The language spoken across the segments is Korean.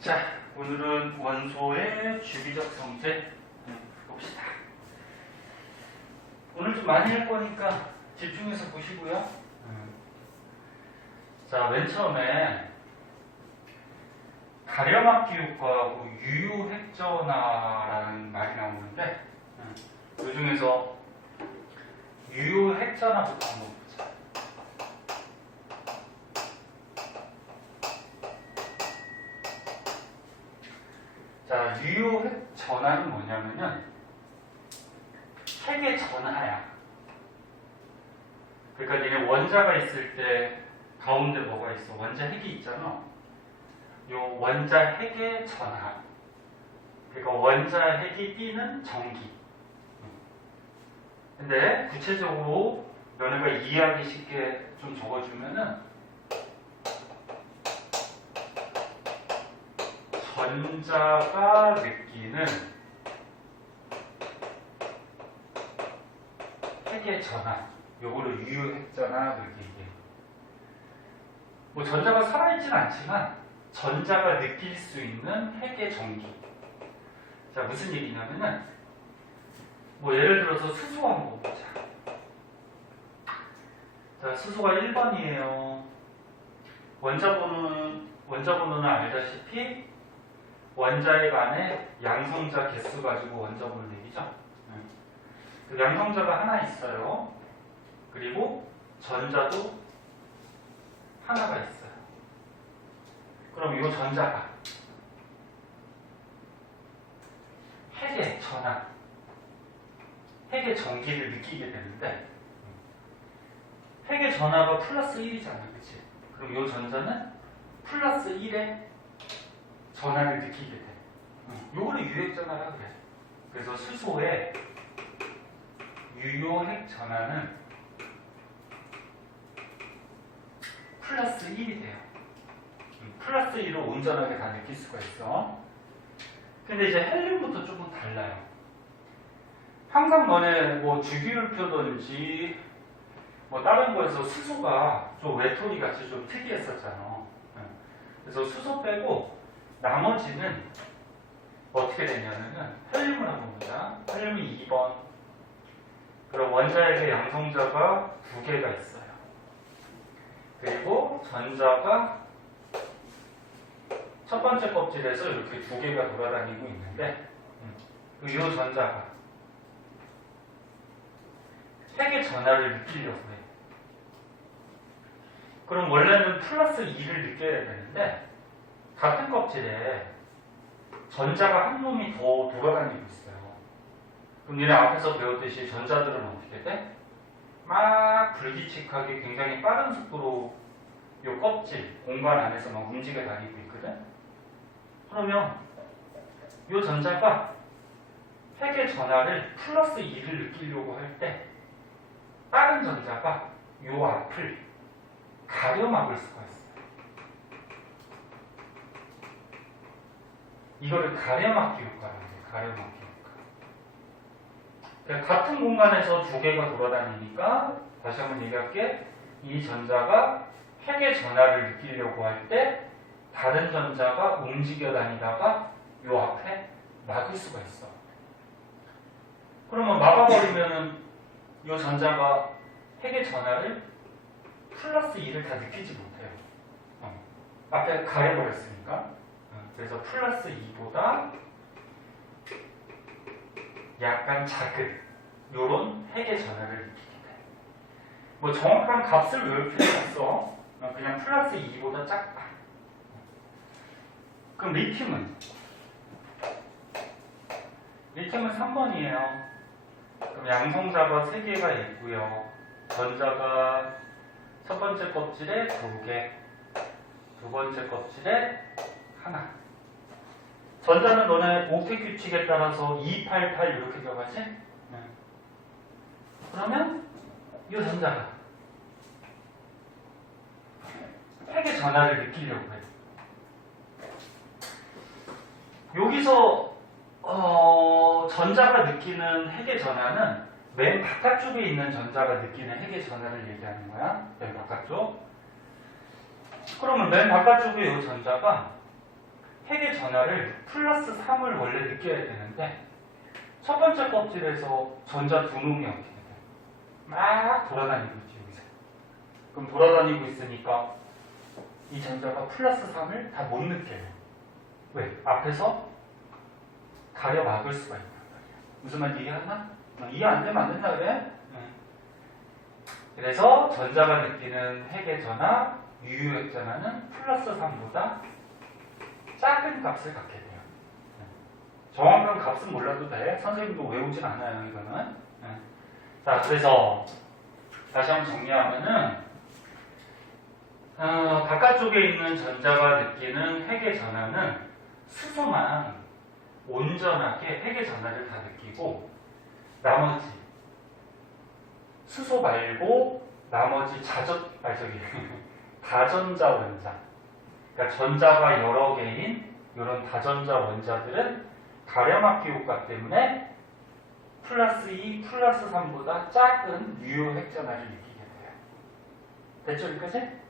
자, 오늘은 원소의 주기적 성질 봅시다. 오늘 좀 많이 할 거니까 집중해서 보시고요. 자, 맨 처음에 가려막기 효과하고 유효핵전화라는 말이 나오는데 그 중에서 유효핵전화부터 한번 보자. 자, 유효핵전화는 뭐냐면은 핵의 전하야. 그러니까 얘네 원자가 있을 때 가운데 뭐가 있어? 원자 핵이 있잖아. 요 원자 핵의 전하. 그러니까 원자 핵이 띠는 전기. 근데 구체적으로 너네가 이해하기 쉽게 좀 적어주면은 전자가 느끼는 핵의 전하. 요거를 유효핵전화 느끼기. 뭐 전자가 살아있진 않지만 전자가 느낄 수 있는 핵의 전기. 자, 무슨 얘기냐면은 뭐 예를 들어서 수소 한번 보자. 자, 수소가 1번이에요. 원자번호는 알다시피 원자핵 안에 양성자 개수 가지고 원자번호 내기죠. 그 양성자가 하나 있어요. 그리고 전자도 하나가 있어요. 그럼 이 전자가 핵의 전하, 핵의 전기를 느끼게 되는데 핵의 전하가 플러스 1이잖아, 그치? 그럼 이 전자는 플러스 1의 전하를 느끼게 돼. 요거를 유효핵전화라고 그래. 그래서 수소의 유효핵 전하는 플러스 1이 돼요. 플러스 1을 온전하게 다 느낄 수가 있어. 근데 이제 헬륨부터 조금 달라요. 항상 너네 뭐 주기율표든지 뭐 다른 거에서 수소가 좀 외톨이 같이 좀 특이했었잖아. 그래서 수소 빼고 나머지는 어떻게 되냐면은 헬륨을 한번 보자. 헬륨이 2번. 그럼 원자핵의 양성자가 2개가 있어요. 그리고 전자가 첫 번째 껍질에서 이렇게 2개가 돌아다니고 있는데 이 전자가 핵의 전하를 느끼려고 해요. 그럼 원래는 플러스 2를 느껴야 되는데 같은 껍질에 전자가 한 놈이 더 돌아다니고 있어요. 그럼 얘네 앞에서 배웠듯이 전자들은 어떻게 돼? 막 불규칙하게 굉장히 빠른 속도로 이 껍질, 공간 안에서 막 움직여 다니고 있거든? 그러면 이 전자가 핵의 전하를 플러스 2를 느끼려고 할 때 다른 전자가 이 앞을 가려막을 수가 있어요. 이거를 가려막기 효과라고 해요. 가려막기 효과. 그러니까 같은 공간에서 2개가 돌아다니니까 다시 한번 얘기할게. 이 전자가 핵의 전하를 느끼려고 할 때 다른 전자가 움직여 다니다가 요 앞에 막을 수가 있어. 그러면 막아버리면은 요 전자가 핵의 전하를 플러스 2를 다 느끼지 못해요. 앞에 가려버렸으니까. 그래서 플러스 2보다 약간 작은 요런 핵의 전하를 느끼게 돼. 뭐 정확한 값을 외울 필요가 없어. 그냥 플러스 2보다 작다. 그럼 리튬은? 리튬은 3번이에요. 그럼 양성자가 3개가 있고요. 전자가 첫 번째 껍질에 2개, 두 번째 껍질에 하나. 전자는 너네 옥텟 규칙에 따라서 288 이렇게 들어가지? 그러면 이 전자가 핵의 전하를 느끼려고 해. 여기서 전자가 느끼는 핵의 전하는 맨 바깥쪽에 있는 전자가 느끼는 핵의 전하를 얘기하는 거야. 맨 바깥쪽. 그러면 맨 바깥쪽에 이 전자가 핵의 전하를 플러스 3을 원래 느껴야 되는데 첫 번째 껍질에서 전자 두 놈이 어떻게 돼? 막 돌아다니고 있지 여기서. 그럼 돌아다니고 있으니까 이 전자가 플러스 3을 다 못 느껴요. 왜? 앞에서 가려 막을 수가 있단 말이야. 무슨 말인지 이해하나? 이해 안 되면 안 된다 그래? 그래서 전자가 느끼는 핵의 전하, 유효핵 전하는 플러스 3보다 작은 값을 갖게 돼요. 정확한 값은 몰라도 돼. 선생님도 외우진 않아요, 이거는. 자, 그래서 다시 한번 정리하면은 바깥쪽에 있는 전자가 느끼는 핵의 전하는 수소만 온전하게 핵의 전하를 다 느끼고 나머지 수소 말고 나머지 다전자 원자, 그러니까 전자가 여러 개인 이런 다전자 원자들은 가려막기 효과 때문에 플러스 2, 플러스 3보다 작은 유효 핵전하를 느끼게 돼요. 됐죠, 여기까지?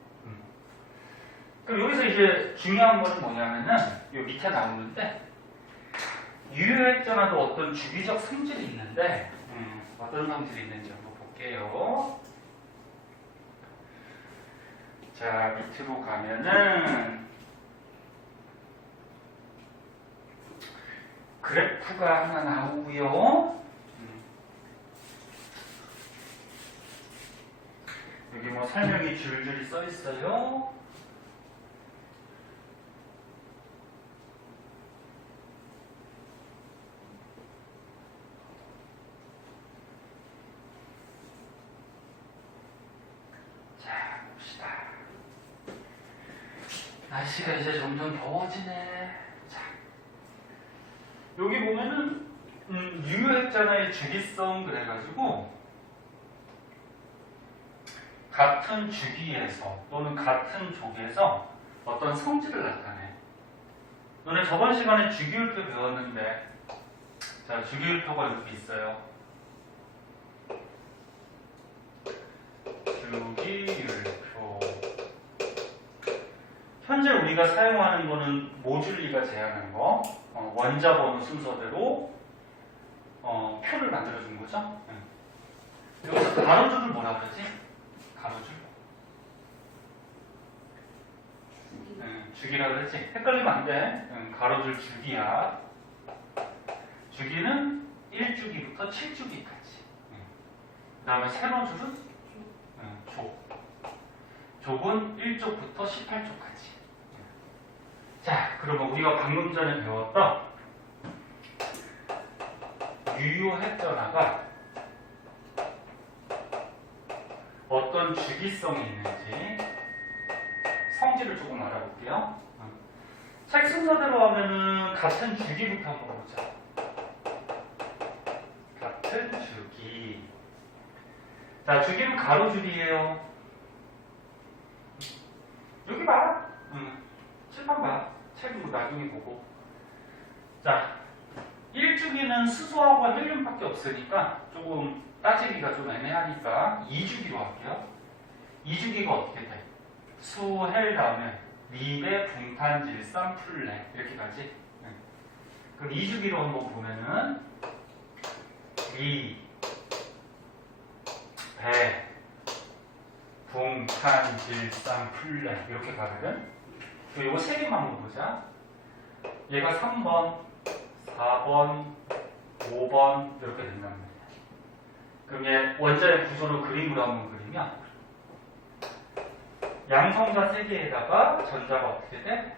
그럼 여기서 이제 중요한 것은 뭐냐면은 요 밑에 나오는데 유효 핵전하도 어떤 주기적 성질이 있는데 어떤 성질이 있는지 한번 볼게요. 자, 밑으로 가면은 그래프가 하나 나오고요. 여기 뭐 설명이 줄줄이 써 있어요. 자, 봅시다. 날씨가 이제 점점 더워지네. 자, 여기 보면은 유효핵전하의 주기성 그래가지고 같은 주기에서 또는 같은 족에서 어떤 성질을 나타내. 너네 저번 시간에 주기율표 배웠는데, 자, 주기율표가 이렇게 있어요. 주기율표. 현재 우리가 사용하는 거는 모듈리가 제안한 거, 원자 번호 순서대로 표를 만들어준 거죠. 여기서 가로줄을 뭐라 그러지? 가로줄? 주기라 그랬지? 헷갈리면 안 돼. 가로줄 주기야. 주기는 1주기부터 7주기까지. 그 다음에 세로줄은 족. 족은 1족부터 18족까지. 자, 그러면 우리가 방금 전에 배웠던 유효 핵전하가 어떤 주기성이 있는지 성질을 조금 알아볼게요. 책 순서대로 하면은 같은 주기부터 한번 보자. 같은 주기. 자, 주기는 가로줄이에요. 여기 봐. 칠판 봐. 책은 나중에 보고. 자, 1주기는 수소하고 헬륨밖에 없으니까 조금 따지기가 좀 애매하니까 2주기로 할게요. 2주기가 어떻게 돼? 수, 헬 다음에 리베, 붕탄, 질산, 플레 이렇게 가지. 그럼 2주기로 한번 보면은 리, 배, 붕탄, 질산, 플레 이렇게 가거든. 이거 세 개만 한번 보자. 얘가 3번, 4번, 5번 이렇게 된단 말이야. 그럼 얘 원자의 구조를 그림으로 한번 그리면 양성자 3개에다가 전자가 어떻게 돼?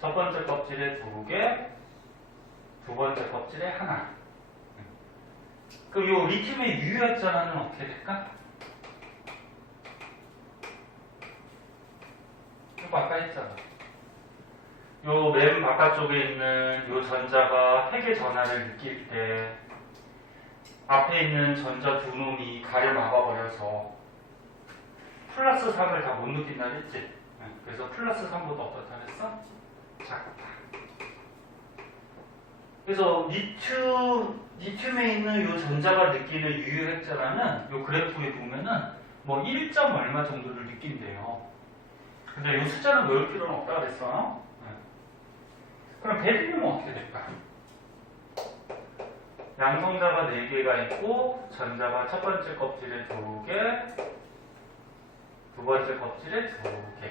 첫 번째 껍질에 2개, 두 번째 껍질에 하나. 그럼 요 리튬의 유효 전하는 어떻게 될까? 이거 아까 했잖아. 요 맨 바깥쪽에 있는 요 전자가 핵의 전하를 느낄 때 앞에 있는 전자 두 놈이 가려 막아버려서 플러스 3을 다 못 느낀다 했지? 그래서 플러스 3보다 어떻다 했어? 작다. 그래서 리튬에 있는 요 전자가 느끼는 유효 핵전하는 요 그래프에 보면은 뭐 1점 얼마 정도를 느낀대요. 근데 요 숫자를 외울 필요는 없다 그랬어. 그럼 배비는 어떻게 될까? 양성자가 4개가 있고 전자가 첫 번째 껍질에 2개, 두 번째 껍질에 2개.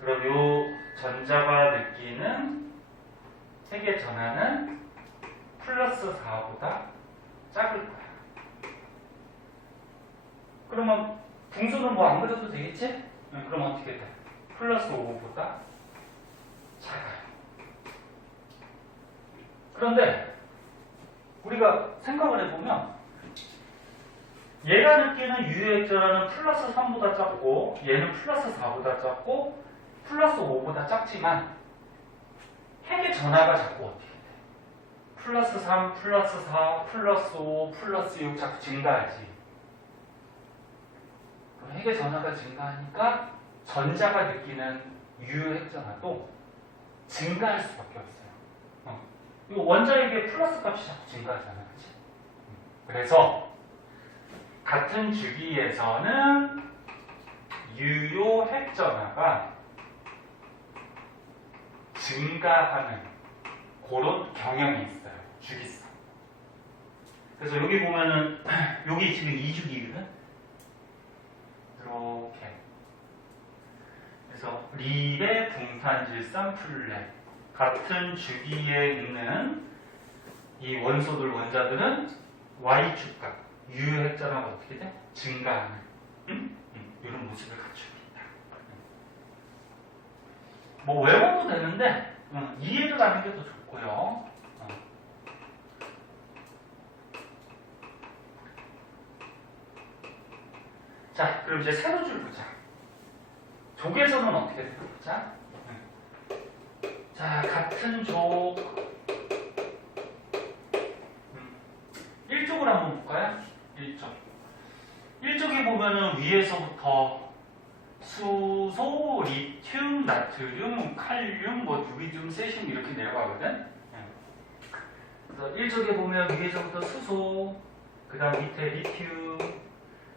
그럼 요 전자가 느끼는 핵의 전하는 플러스 4보다 작을 거야. 그러면 분수는 뭐 안 그려도 되겠지? 그럼 어떻게 돼? 플러스 5보다 작아요. 그런데 우리가 생각을 해보면 얘가 느끼는 유효 전하는 플러스 3보다 작고 얘는 플러스 4보다 작고 플러스 5보다 작지만 핵의 전하가 자꾸 어떻게 돼? 플러스 3, 플러스 4, 플러스 5, 플러스 6 자꾸 증가하지. 그럼 핵의 전하가 증가하니까 전자가 느끼는 유효 핵 전하도 증가할 수밖에 없어요. 이거 원자에게 플러스 값이 자꾸 증가하잖아, 그치? 그래서 같은 주기에서는 유효 핵 전하가 증가하는 그런 경향이 있어요. 주기성. 그래서 여기 보면은 여기 지금 2주기거든. 이렇게. 그래서 립의 붕탄질산 플랫 같은 주기에 있는 이 원소들 원자들은 Y축과 유효 핵 전하가 어떻게 돼? 증가하는 이런 모습을 갖추고 있다. 뭐 외워도 되는데 이해를 하는 게 더 좋고요. 자, 그럼 이제 세로줄 보자. 족에서는 어떻게 될까 보자. 자, 같은 족 1족을 한번 볼까요? 1족. 1족에 보면은 위에서부터 수소, 리튬, 나트륨, 칼륨, 뭐 누비듐, 세슘 이렇게 내려가거든. 그래서 1족에 보면 위에서부터 수소, 그 다음 밑에 리튬,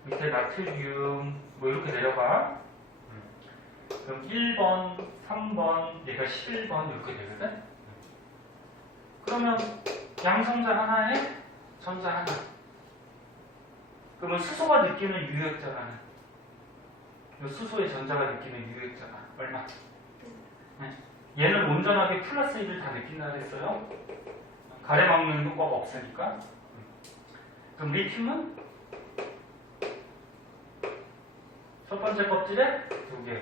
밑에 나트륨 뭐 이렇게 내려가. 그럼 1번, 3번, 얘가 11번 이렇게 되거든. 그러면 양성자 하나에 전자 하나. 그러면 수소가 느끼는 유효액자가는 수소의 전자가 느끼는 유효액자가 얼마? 얘는 온전하게 플러스 1을 다 느낀다 그랬어요. 가래막는 효과가 없으니까. 그럼 리튬은 첫 번째 껍질에 2개,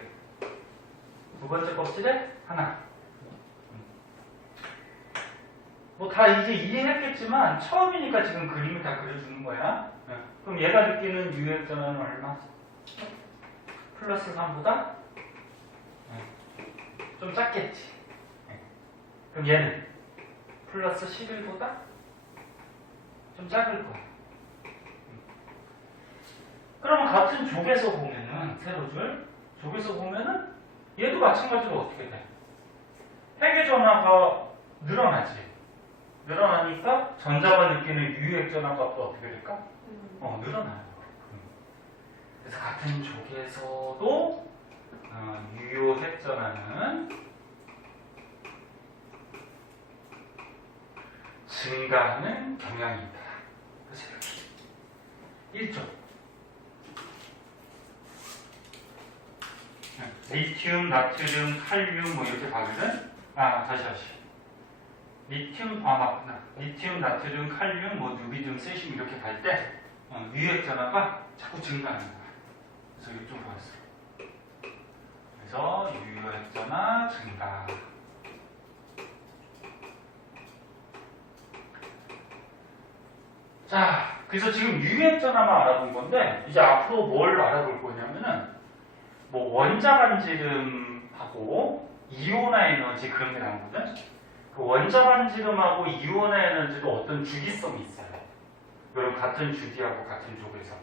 두 번째 껍질에 하나. 뭐 다 이제 이해했겠지만 처음이니까 지금 그림을 다 그려주는 거야. 그럼 얘가 느끼는 유효 전하는 얼마? 플러스 3보다 좀 작겠지. 그럼 얘는 플러스 11보다 좀 작을 거야. 그러면 같은 족에서 보면은 세로줄 족에서 보면은 얘도 마찬가지로 어떻게 돼? 핵의 전하가 늘어나지. 늘어나니까 전자가 느끼는 유효 전하 값도 어떻게 될까? 늘어나요. 그래서 같은 족에서도 유효 핵 전하는 증가하는 경향이 있다. 그래서 이렇게 1조 리튬, 나트륨, 칼륨 뭐 이렇게 가거든. 다시 리튬, 맞구나. 리튬, 나트륨, 칼륨, 뭐 누비듐, 세슘 이렇게 갈 때 유효 전하가 자꾸 증가하는 거야. 그래서 이쪽으로 갔어. 그래서 유효 전하 증가. 자, 그래서 지금 유효 전하만 알아본 건데 이제 앞으로 뭘 알아볼 거냐면은 뭐 원자 반지름하고 이온화 에너지 그런 게 나오거든. 그 원자 반지름하고 이온화 에너지도 어떤 주기성이 있어요. 여러분 같은 주기하고 같은 족에서.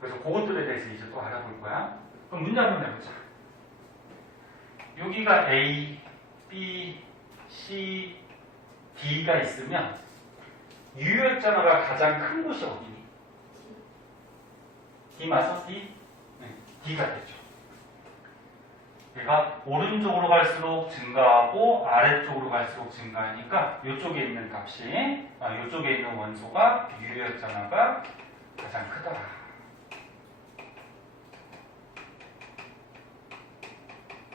그래서 그것들에 대해서 이제 또 알아볼 거야. 그럼 문제 한번 내보자. 여기가 A, B, C, D가 있으면 유효 전하가 가장 큰 곳이 어디니? D 맞아? D? 네, D가 되죠. 얘가 오른쪽으로 갈수록 증가하고 아래쪽으로 갈수록 증가하니까 이쪽에 있는 값이 이쪽에 있는 원소가 유효액전하가 가장 크더라.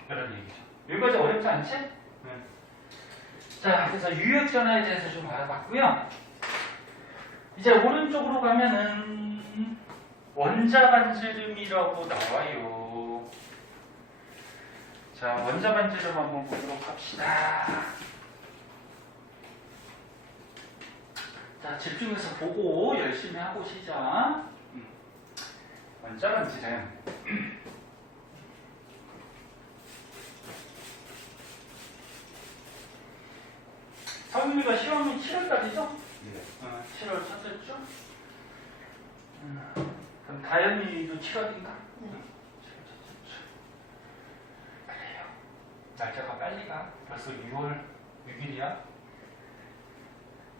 이런 얘기죠. 여기까지 어렵지 않지? 자, 그래서 유효액전화에 대해서 좀 알아봤고요. 이제 오른쪽으로 가면은 원자반지름이라고 나와요. 자, 원자반지름 한번 보도록 합시다. 자, 집중해서 보고 열심히 하고 시작. 원자반지름. 성민이가 시험이 7월까지죠? 네. 7월 첫째 주? 그럼 다현이도 7월인가? 네. 7월 첫째 주. 그래요. 날짜가 빨리 가. 벌써 6월 6일이야.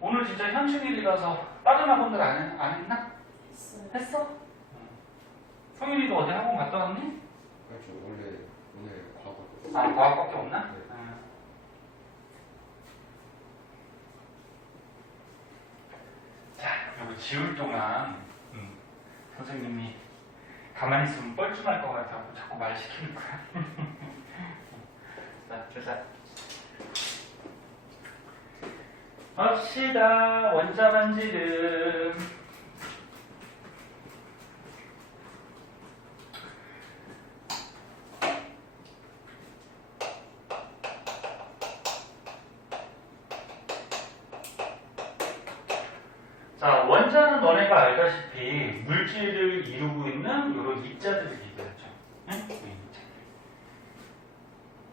오늘 진짜 현충일이라서 다른 학원들 안 했나? 했어요. 했어? 성민이도 어디 학원 갔다 왔니? 그렇죠. 원래 오늘 과거. 아, 과학밖에 없나? 네. 자, 이거 지울 동안 선생님이 가만히 있으면 뻘쭘할 것 같아서 자꾸 말 시키는 거야. 자, 그래서 합시다. 원자반지름. 자, 원자는 너네가 알다시피 물질을 이루고 있는 이런 입자들을 얘기하죠. 응? 이 입자들.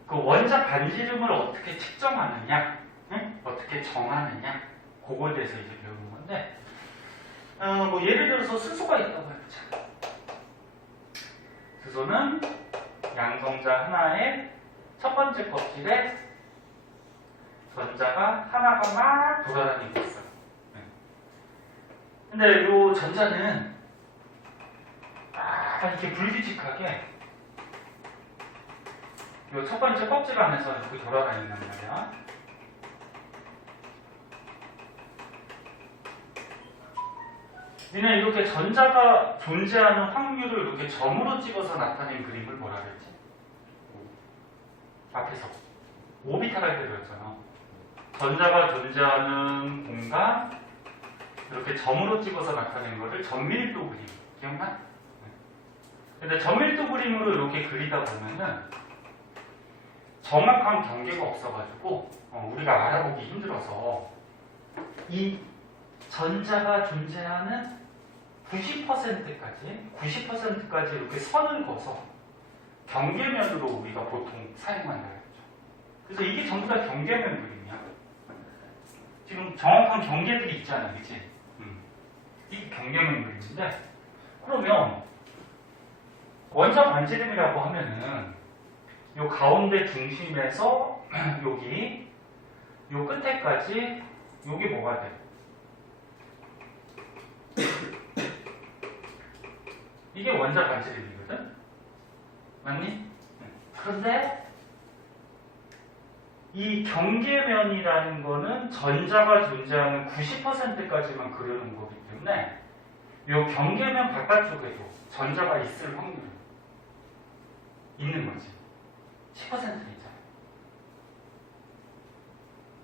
그 원자 반지름을 어떻게 측정하느냐, 응? 어떻게 정하느냐, 그거에 대해서 이제 배우는 건데, 뭐 예를 들어서 수소가 있다고 해보자. 수소는 양성자 하나의 첫 번째 껍질에 전자가 하나가 막 돌아다니고 있어. 근데 요 전자는 이렇게 불규칙하게 요 첫 번째 껍질 안에서 이렇게 돌아다닌단 말이야. 니네 이렇게 전자가 존재하는 확률을 이렇게 점으로 찍어서 나타낸 그림을 뭐라 그랬지? 앞에서 오비탈 할 때 그랬잖아. 전자가 존재하는 공간 이렇게 점으로 찍어서 나타낸 거를 전밀도 그림. 기억나? 근데 전밀도 그림으로 이렇게 그리다 보면은 정확한 경계가 없어가지고 우리가 알아보기 힘들어서 이 전자가 존재하는 90%까지 이렇게 선을 그어서 경계면으로 우리가 보통 사용한다 했죠. 그래서 이게 전부 다 경계면 그림이야. 지금 정확한 경계들이 있잖아, 그치? 이게 경계면 그림인데, 그러면 원자 반지름이라고 하면은 요 가운데 중심에서 여기 요 끝에까지 요게 뭐가 돼? 이게 원자 반지름이거든? 맞니? 그런데 이 경계면이라는 거는 전자가 존재하는 90%까지만 그려놓은 거기 때문에 이 경계면 바깥쪽에도 전자가 있을 확률은 있는 거지. 10%는 있잖아.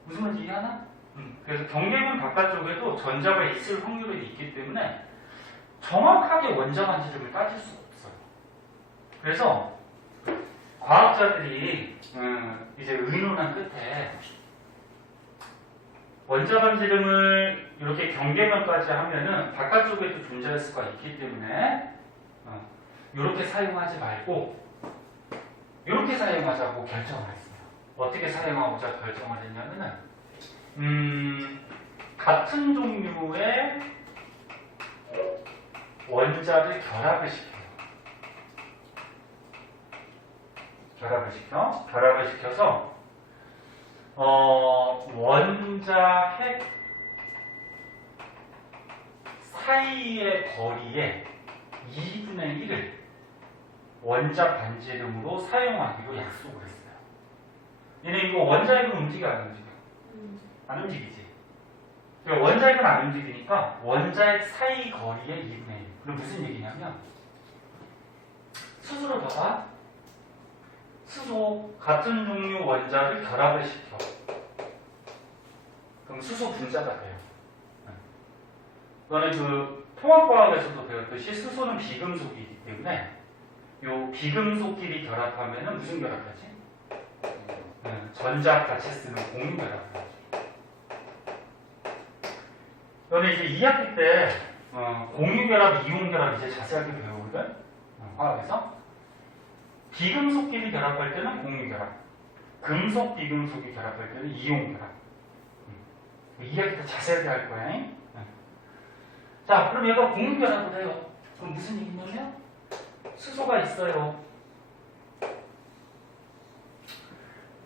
무슨 말인지 이해하나? 그래서 경계면 바깥쪽에도 전자가 있을 확률이 있기 때문에 정확하게 원자 반지름을 따질 수 없어요. 그래서 과학자들이 이제 의논한 끝에 원자 반지름을 이렇게 경계면까지 하면은 바깥쪽에도 존재할 수가 있기 때문에 이렇게 사용하지 말고 이렇게 사용하자고 결정을 했어요. 어떻게 사용하고자 결정을 했냐면은 같은 종류의 원자를 결합을 시켜서 원자 핵 사이의 거리의 2분의 1을 원자 반지름으로 사용하기로 약속을 했어요. 얘네 이거 원자핵은 움직여 안 움직여? 안 움직이지. 그러니까 원자핵은 안 움직이니까 원자핵 사이 거리의 2분의 1. 그럼 무슨 얘기냐면 수소를 봐봐. 수소 같은 종류 원자를 결합을 시켜. 그럼 수소 분자가 돼요. 이거는 그 통합과학에서도 배웠듯이 수소는 비금속이기 때문에 요 비금속끼리 결합하면은 무슨 결합하지? 전자 같이 쓰는 공유 결합하지. 이거는 이제 2학기 때 공유 결합, 이온 결합 이제 자세하게 배우거든. 화학에서 비금속끼리 결합할 때는 공유 결합, 금속 비금속이 결합할 때는 이온 결합. 2학기 때 자세하게 할 거야. 자, 그럼 얘가 공유 결합을 해요. 그럼 무슨 얘기냐면 수소가 있어요.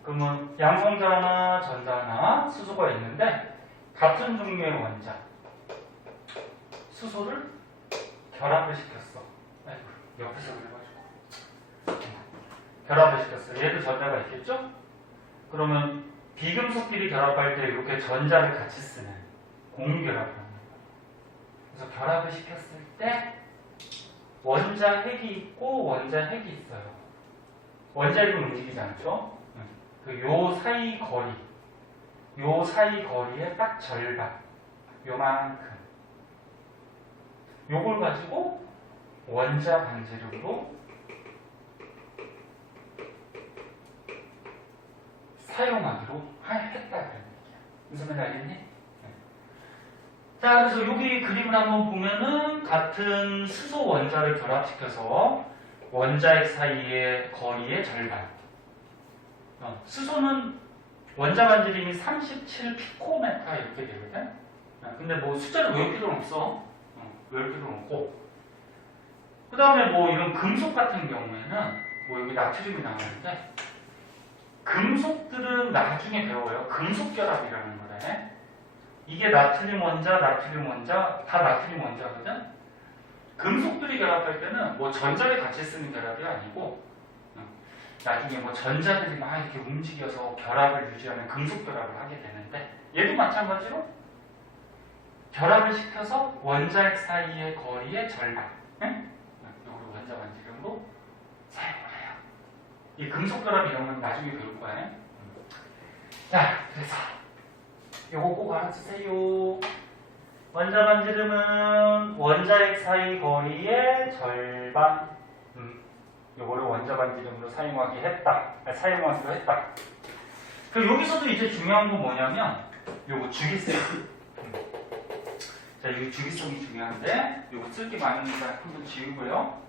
그러면 양성자나 전자나 수소가 있는데 같은 종류의 원자 수소를 결합을 시켰어. 아이고, 옆에서 그래가지고 결합을 시켰어요. 얘도 전자가 있겠죠? 그러면 비금속끼리 결합할 때 이렇게 전자를 같이 쓰는 공유 결합을 합니다. 그래서 결합을 시켰을 때 원자 핵이 있고 원자 핵이 있어요. 원자 핵은 움직이지 않죠? 요 사이 거리, 요 사이 거리의 딱 절반, 요만큼. 요걸 가지고 원자 반지름으로 사용하기로 했다 그런 얘기야. 무슨 말 알겠니? 자, 그래서 여기 그림을 한번 보면은 같은 수소 원자를 결합시켜서 원자핵 사이의 거리의 절반. 수소는 원자 반지름이 37 피코메타 이렇게 되거든. 근데 뭐 숫자를 외울 필요는 없어. 외울 필요는 없고. 그 다음에 뭐 이런 금속 같은 경우에는 뭐 여기 나트륨이 나오는데 금속들은 나중에 배워요. 금속 결합이라는 거래. 이게 나트륨 원자, 다 나트륨 원자거든. 금속들이 결합할 때는 뭐 전자를 같이 쓰는 결합이 아니고 나중에 뭐 전자들이 막 이렇게 움직여서 결합을 유지하는 금속 결합을 하게 되는데 얘도 마찬가지로 결합을 시켜서 원자핵 사이의 거리의 절반, 이거를 원자 반지름으로 사용을 해요. 이 금속 결합 이런 건 나중에 배울 거야. 자, 그래서 요거 꼭 알아주세요. 원자 반지름은 원자핵 사이 거리의 절반. 요거를 원자 반지름으로 사용하기로 했다. 그 여기서도 이제 중요한 건 뭐냐면 요거 주기성. 자, 이 주기성이 중요한데 요거 쓸 게 많으니까 한번 지우고요.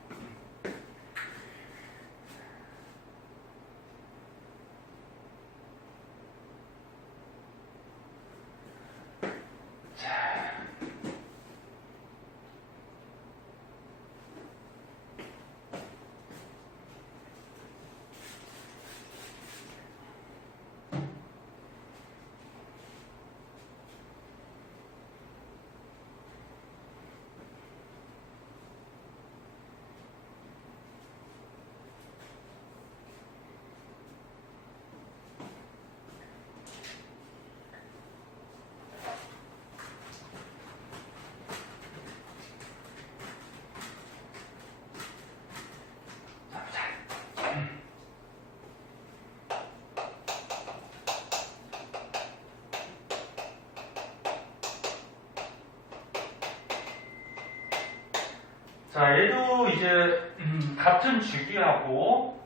자, 얘도 이제 같은 주기하고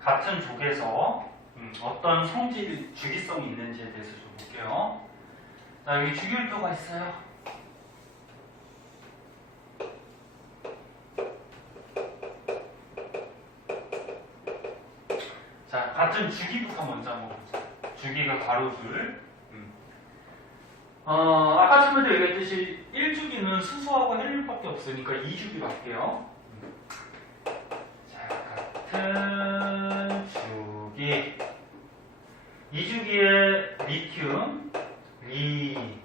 같은 족에서 어떤 성질, 주기성이 있는지에 대해서 좀 볼게요. 자, 여기 주기율표가 있어요. 자, 같은 주기부터 먼저 한번 보자. 주기가 가로줄. 아까 전에도 얘기했듯이 1주기는 수소하고 헬륨밖에 없으니까 2주기 갈게요. 자, 같은 주기. 2주기에 리튬, 리,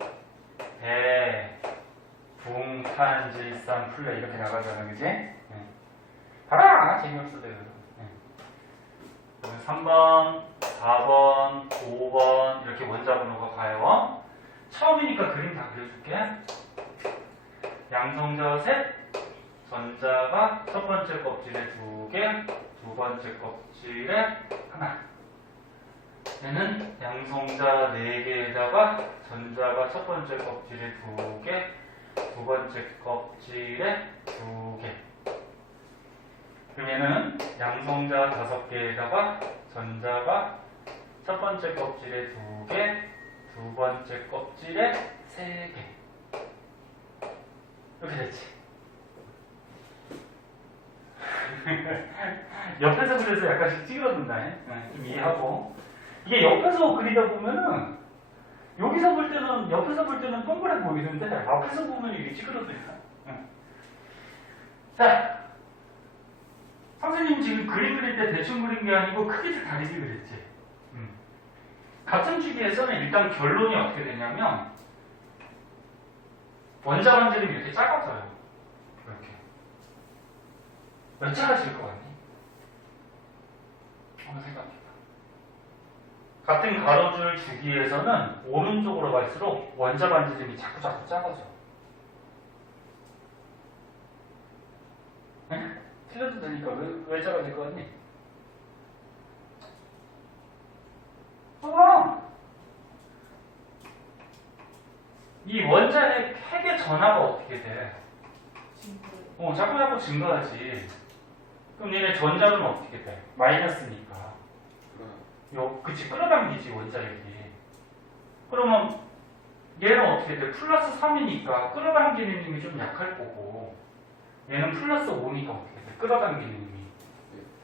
배, 붕, 탄, 질산, 플레 이렇게 나가잖아, 그지? 바람 3번, 4번, 5번 이렇게 원자 번호가 가요. 처음이니까 그림 다 그려줄게. 양성자 셋, 전자가 첫 번째 껍질에 2개, 두 번째 껍질에 하나. 얘는 양성자 4개에다가 전자가 첫 번째 껍질에 2개, 두 번째 껍질에 2개. 그럼 얘는 양성자 5개에다가 전자가 첫 번째 껍질에 2개, 두 번째 껍질에 3개. 이렇게 됐지. 옆에서 그려서 약간씩 찌그러든다. 좀 이해하고. 이게 옆에서 그리다 보면은 옆에서 볼 때는 동그랗게 보이는데 앞에서 보면 이게 찌그러져요. 자, 선생님 지금 그림 그릴 때 대충 그린 게 아니고 크게 다르게 그렸지. 같은 주기에서는 일단 결론이 어떻게 되냐면 원자 반지름이 이렇게 작아져요. 이렇게. 몇 작아질 것 같니? 한번 생각해봐. 같은 가로줄 주기에서는 오른쪽으로 갈수록 원자 반지름이 자꾸 작아져. 응? 틀려도 되니까 왜 작아질 것 같니? 봐봐. 이 원자의 핵의 전하가 어떻게 돼? 자꾸 증가하지. 그럼 얘네 전자는 어떻게 돼? 마이너스니까. 그치, 끌어당기지, 원자력이. 그러면 얘는 어떻게 돼? 플러스 3이니까 끌어당기는 힘이 좀 약할 거고, 얘는 플러스 5니까 어떻게 돼? 끌어당기는 힘이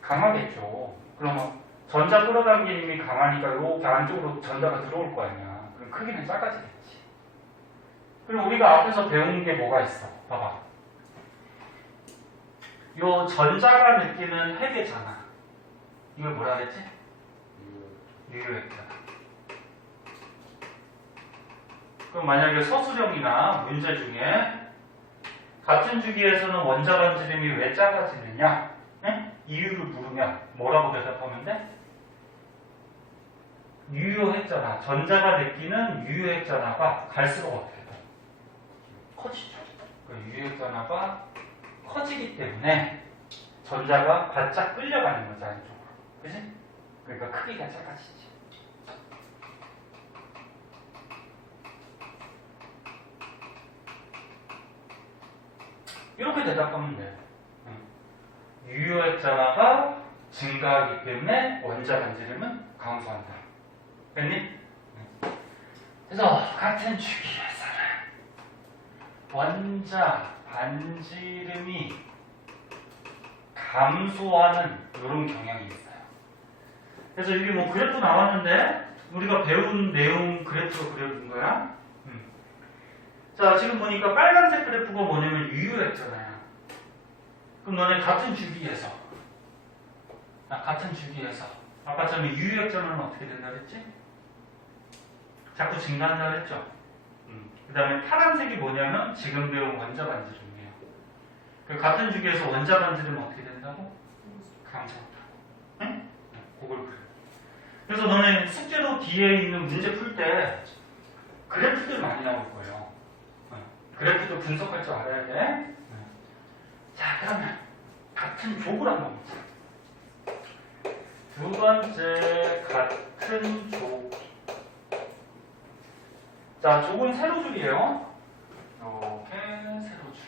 강하겠죠. 그러면 전자 끌어당기는 힘이 강하니까 이렇게 안쪽으로 전자가 들어올 거 아니야. 그럼 크기는 작아지겠지. 그리고 우리가 앞에서 배운 게 뭐가 있어? 봐봐. 요 전자가 느끼는 핵의 전하. 이걸 뭐라 그랬지? 유효했잖아. 그럼 만약에 서술형이나 문제 중에 같은 주기에서는 원자 반지름이 왜 작아지느냐? 네? 이유를 물으면 뭐라고 대답하면 돼? 유효했잖아. 전자가 느끼는 유효했잖아가 갈수록 어떻게 돼? 커지죠. 유효했잖아가 커지기 때문에 전자가 바짝 끌려가는 거지, 안쪽으로. 그지? 그러니까 크기가 작아지지. 이렇게 대답하면 돼. 유효액자가 증가하기 때문에 원자 반지름은 감소한다. 됐니? 그래서 같은 주기에서는 원자 반지름이 감소하는 이런 경향이 있어요. 그래서 여기 뭐 그래프 나왔는데 우리가 배운 내용 그래프로 그려준 거야. 자, 지금 보니까 빨간색 그래프가 뭐냐면 유효했잖아요. 그럼 너네 같은 주기에서 아까처럼 유효액전환은 어떻게 된다 그랬지? 자꾸 증가한다 그랬죠? 그 다음에 파란색이 뭐냐면 지금 배운 원자 반지름이에요. 같은 주기에서 원자 반지름은 어떻게 된다고? 감소한다고. 응? 그걸 그래. 그래서 너네 숙제로 뒤에 있는 문제 풀 때 그래프들 많이 나올 거예요. 그래프도 분석할 줄 알아야 돼. 자, 그러면 같은 족을 한번 보자. 두 번째 같은 족. 자, 족은 세로줄이에요. 이렇게 세로줄.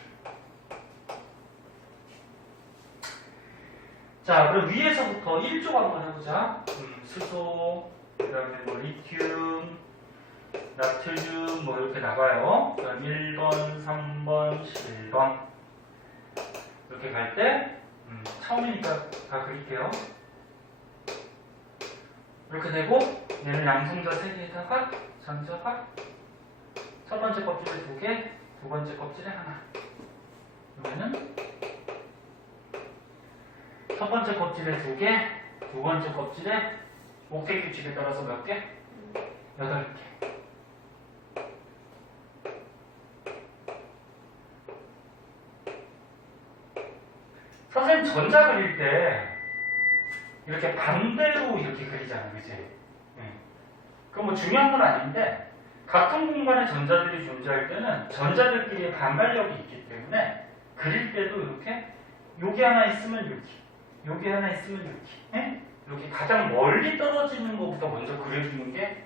자, 그럼 위에서부터 1족 한번 해보자. 수소, 그 다음에 뭐 리튬, 나트륨 뭐 이렇게 나가요. 그럼 1번, 3번, 7번 이렇게 갈 때 처음이니까 다 그릴게요. 이렇게 되고 얘는 양성자 3개에다가 전자가 첫 번째 껍질에 2개, 두 번째 껍질에 하나. 그러면은 첫 번째 껍질에 2개, 두 번째 껍질에 옥텟 규칙에 따라서 몇 개? 8개. 선생님 전자 그릴 때 이렇게 반대로 이렇게 그리잖아, 그치? 그건 뭐 중요한 건 아닌데, 같은 공간에 전자들이 존재할 때는 전자들끼리의 반발력이 있기 때문에 그릴 때도 이렇게 여기 하나 있으면 여기 하나 있으면 이렇게 가장 멀리 떨어지는 것부터 먼저 그려주는 게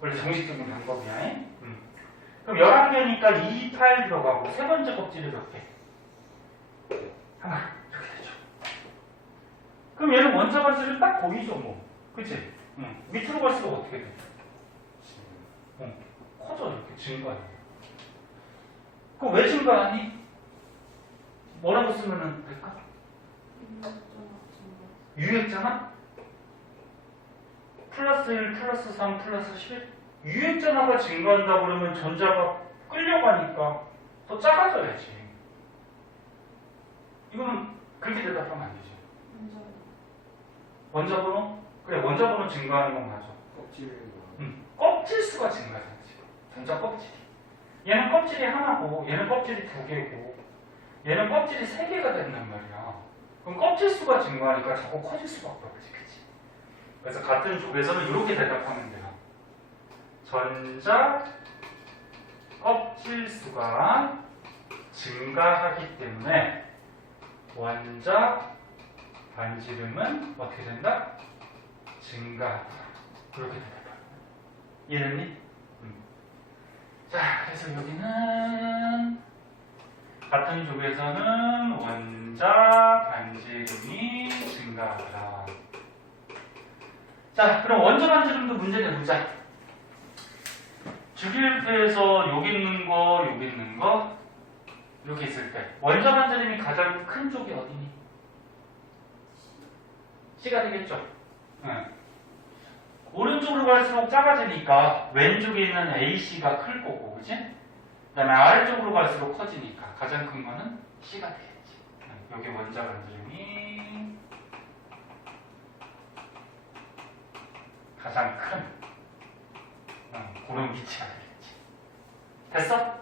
원래 정식적인 방법이야. 그럼 11개니까 2, 8 들어가고 세 번째 껍질이 몇 개? 하나. 이렇게 되죠. 그럼 얘는 원자 반지를 딱 보이죠, 뭐. 그치? 밑으로 갈수록 어떻게 돼? 커져, 이렇게 증가해. 그럼 왜 증가하니? 뭐라고 쓰면 될까? 유액전화? 플러스 1, 플러스 3, 플러스 11? 유액전화가 증가한다 그러면 전자가 끌려가니까 더 작아져야지. 이거는 그렇게 대답하면 안 되지. 원자번호? 그래, 원자번호 증가하는 건 맞아. 껍질 수가 증가하잖아, 지금. 전자 껍질이. 얘는 껍질이 하나고, 얘는 껍질이 두 개고, 얘는 껍질이 세 개가 된단 말이야. 그럼 껍질 수가 증가하니까 자꾸 커질 수밖에 없지, 그치? 그래서 같은 쪽에서는 이렇게 대답하면 돼요. 전자 껍질 수가 증가하기 때문에 원자 반지름은 어떻게 된다? 증가한다. 그렇게 대답합니다. 이해됐니? 자, 그래서 여기는 같은 쪽에서는 원자 반지름이 증가하다. 자, 그럼 원자 반지름도 문제 내보자. 주기율표에서 여기 있는 거, 여기 있는 거 이렇게 있을 때 원자 반지름이 가장 큰 쪽이 어디니? C가 되겠죠? 오른쪽으로 갈수록 작아지니까 왼쪽에 있는 AC가 클 거고, 그치? 그 다음에 아래쪽으로 갈수록 커지니까 가장 큰 거는 C가 되겠지. 여기 원자 반지름이 가장 큰 그런 위치가 되겠지. 됐어?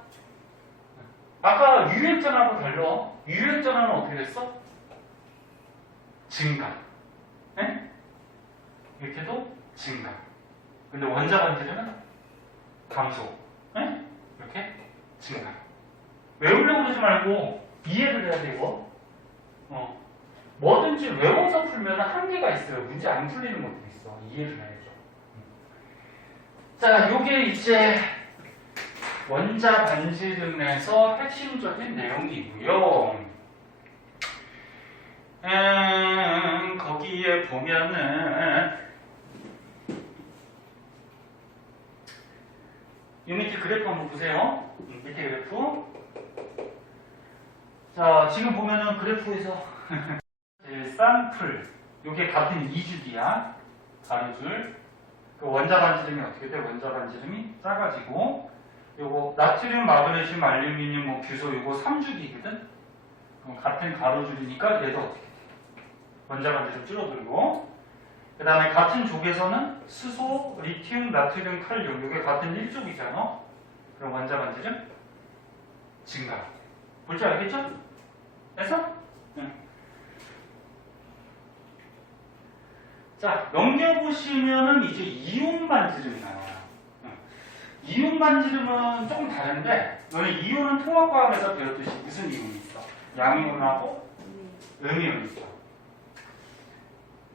아까 유액전하고 달라. 유액전하는 어떻게 됐어? 증가. 이렇게도 증가. 근데 원자 반지름은 감소. 이렇게 증가. 외우려고 그러지 말고 이해를 해야 되고, 뭐든지 외워서 풀면 한계가 있어요. 문제 안 풀리는 것도 있어. 이해를 해야죠. 자, 요게 이제 원자 반지름에서 핵심적인 내용이고요. 거기에 보면은 이 밑에 그래프 한번 보세요. 밑에 그래프. 자, 지금 보면은 그래프에서 쌍풀, 요게 같은 2줄이야. 가로줄. 그 원자 반지름이 어떻게 돼? 원자 반지름이 작아지고, 요거 나트륨, 마그네슘, 알루미늄, 뭐 규소 요거 3줄이거든. 같은 가로줄이니까 얘도 어떻게 돼? 원자 반지름 줄어들고, 그 다음에 같은 족에서는 수소, 리튬, 나트륨, 칼륨 요게 같은 1족이잖아. 그럼 원자 반지름 증가. 볼 줄 알겠죠? 됐어? 자, 넘겨보시면은 이제 이온 반지름이 나와요. 이온 반지름은 조금 다른데, 너는 이온은 통합과학에서 배웠듯이 무슨 이온이 있어? 양이온하고 음이온이 있어.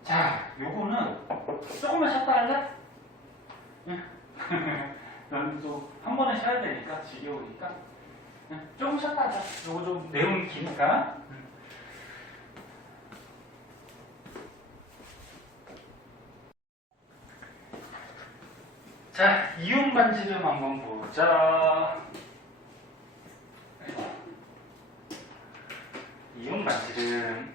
자, 요거는 조금만 쉬었다 할래? 넌 또 한 번에 쉬어야 되니까, 지겨우니까. 조금 쉬었다 하자. 요거 좀 내용이 기니까. 자, 이온 반지름 한번 보자. 이온 반지름.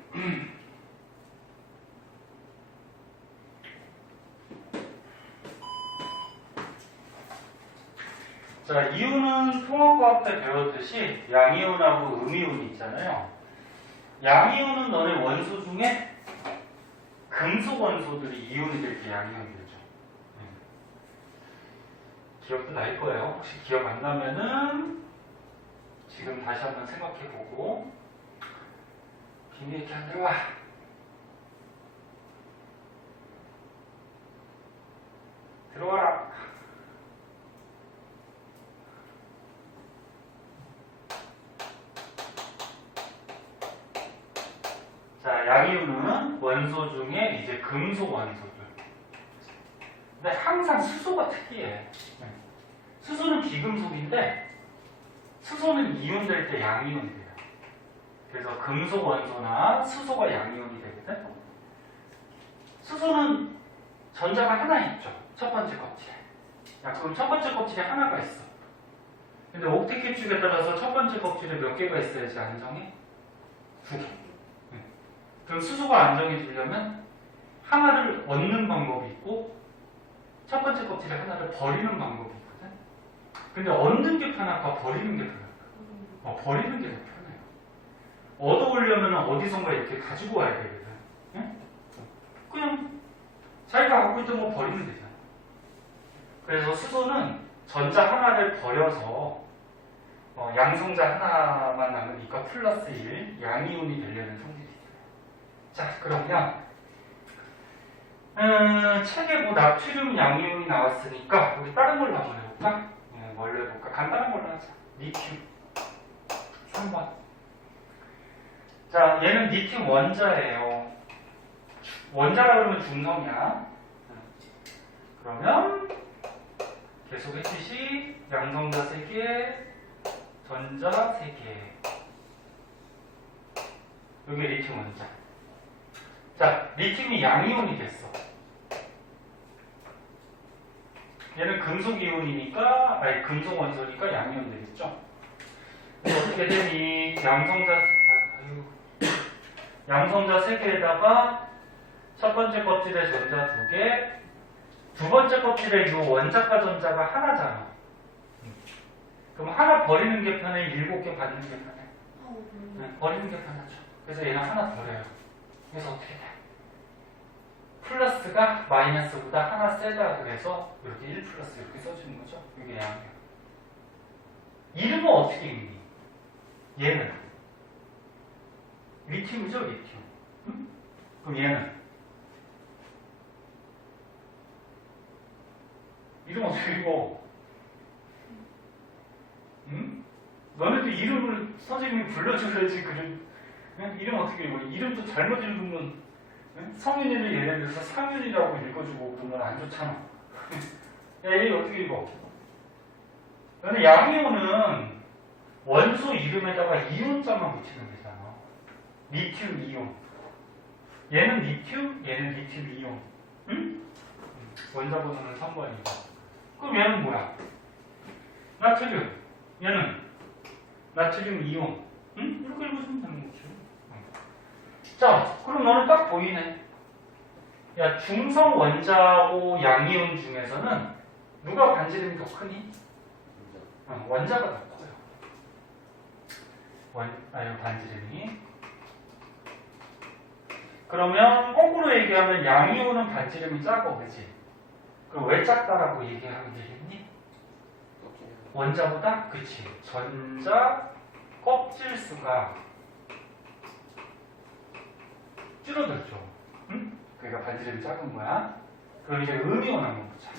자, 이온은 통합과학 때 배웠듯이 양이온하고 음이온이 있잖아요. 양이온은 너네 원소 중에 금속 원소들이 이온이 될 때 양이온이 되죠. 기억도 날 거예요. 혹시 기억 안 나면은 지금 다시 한번 생각해 보고. 김이 이렇게 안 들어와. 양이온은 원소 중에 이제 금속 원소들. 근데 항상 수소가 특이해. 수소는 비금속인데 수소는 이온될 때 양이온이 돼요. 그래서 금속 원소나 수소가 양이온이 되거든. 수소는 전자가 하나 있죠. 첫 번째 껍질에. 야, 그럼 첫 번째 껍질에 하나가 있어. 근데 옥텟 캡슐에 따라서 첫 번째 껍질에 몇 개가 있어야지 안정해? 2개. 그럼 수소가 안정해지려면 하나를 얻는 방법이 있고 첫 번째 껍질에 하나를 버리는 방법이 있거든. 근데 얻는 게 편할까? 버리는 게 편할까? 버리는 게 더 편해요. 얻어오려면 어디선가 이렇게 가지고 와야 되거든. 응? 그냥 자기가 갖고 있던 거 버리면 되잖아. 그래서 수소는 전자 하나를 버려서 양성자 하나만 남으니까 플러스 1 양이온이 되려는 성질이 있어요. 자, 그러면 책에 뭐 나트륨 양이온이 나왔으니까 우리 다른 걸로 한번 해볼까? 뭘로 해볼까? 간단한 걸로 하자. 리튬 3번. 자, 얘는 리튬 원자예요. 원자라 그러면 중성이야. 그러면 계속 했듯이 양성자 3개, 전자 3개. 여기 리튬 원자. 자, 리튬이 양이온이 됐어. 얘는 금속 이온이니까, 아니 금속 원소니까 양이온 되겠죠. 어떻게 되니? 양성자 3개에다가 첫 번째 껍질에 전자 2개, 두 번째 껍질에 이 원자과 전자가 하나잖아. 그럼 하나 버리는 게 편해? 7개 받는 게 편해? 버리는 게 편하죠. 그래서 얘는 하나 덜해요. 그래서 어떻게 돼? 플러스가 마이너스보다 하나 세다 그래서 이렇게 1 플러스 이렇게 써주는 거죠. 이게 양이에요. 이름은 어떻게 읽니? 얘는 리튬이죠, 리튬. 응? 그럼 얘는 이름 어떻게 읽어? 응? 너네도 이름을 선생님이 불러줘야지. 이름 어떻게 읽어? 이름도 잘못 읽으면 성윤이를 예를 들어서 상윤이라고 읽어주고 그러면 안 좋잖아. 야, 얘 어떻게 읽어? 근데 양이온은 원소 이름에다가 이온자만 붙이면 되잖아. 리튬 이온. 얘는 리튬, 얘는 리튬 이온. 응? 원자 번호는 3번이고. 그럼 얘는 뭐야? 나트륨. 얘는 나트륨 이온. 응? 이렇게 읽어주면 되는 거지. 자, 그럼 너는 딱 보이네. 야, 중성 원자하고 양이온 중에서는 누가 반지름이 더 크니? 원자가 더 커요. 반지름이. 그러면 거꾸로 얘기하면 양이온은 반지름이 작아, 그치? 그럼 왜 작다라고 얘기하면 되겠니? 원자보다? 그치. 전자 껍질 수가 줄어들죠. 응? 그러니까 반지름이 작은 거야. 그럼 이제 음이온 한번 보자.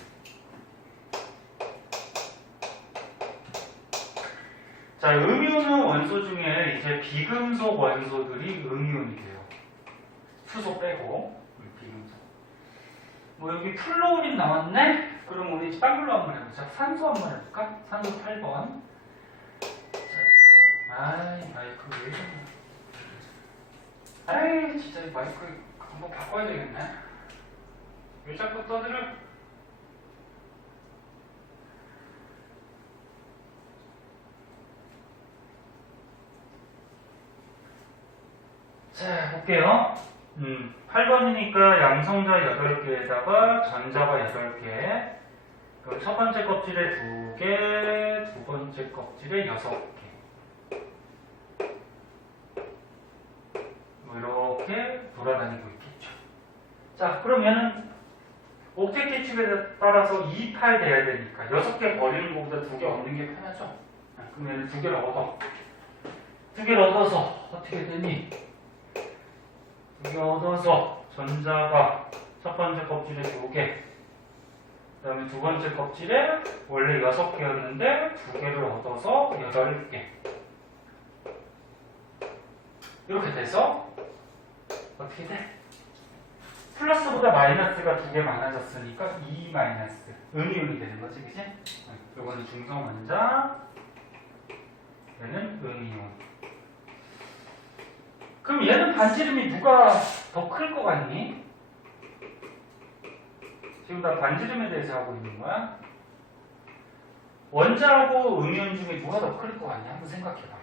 자, 음이온은 원소 중에 이제 비금속 원소들이 음이온이 돼요. 수소 빼고. 비금속. 뭐 여기 플로린 나왔네? 그럼 우리 딴 걸로 한번 해보자. 산소 한번 해볼까? 산소 8번. 자, 아이, 마이크 왜 이러냐. 아이, 진짜 이 마이크 한번 바꿔야 되겠네. 왜 자꾸 떠들어? 자, 볼게요. 8번이니까 양성자 8개에다가 전자가 8개. 그럼 첫 번째 껍질에 2개, 두 번째 껍질에 6개. 뭐 이렇게 돌아다니고 있겠죠. 자, 그럼 얘는 옥텟 캡슐에 따라서 2, 8 돼야 되니까 6개 버리는 것보다 2개 얻는 게 편하죠. 그럼 얘는 2개를 얻어. 2개를 얻어서 어떻게 되니? 2개 얻어서 전자가 첫 번째 껍질에 2개, 그 다음에 두 번째 껍질에 원래 6개였는데 2개를 얻어서 8개. 이렇게 돼서 어떻게 돼? 플러스보다 마이너스가 2개 많아졌으니까 2 마이너스 음이온이 되는 거지, 그치? 요거는 중성 원자, 얘는 음이온. 그럼 얘는 반지름이 누가 더 클 것 같니? 지금 다 반지름에 대해서 하고 있는 거야. 원자하고 음이온 중에 누가 더 클 것 같냐? 한번 생각해봐.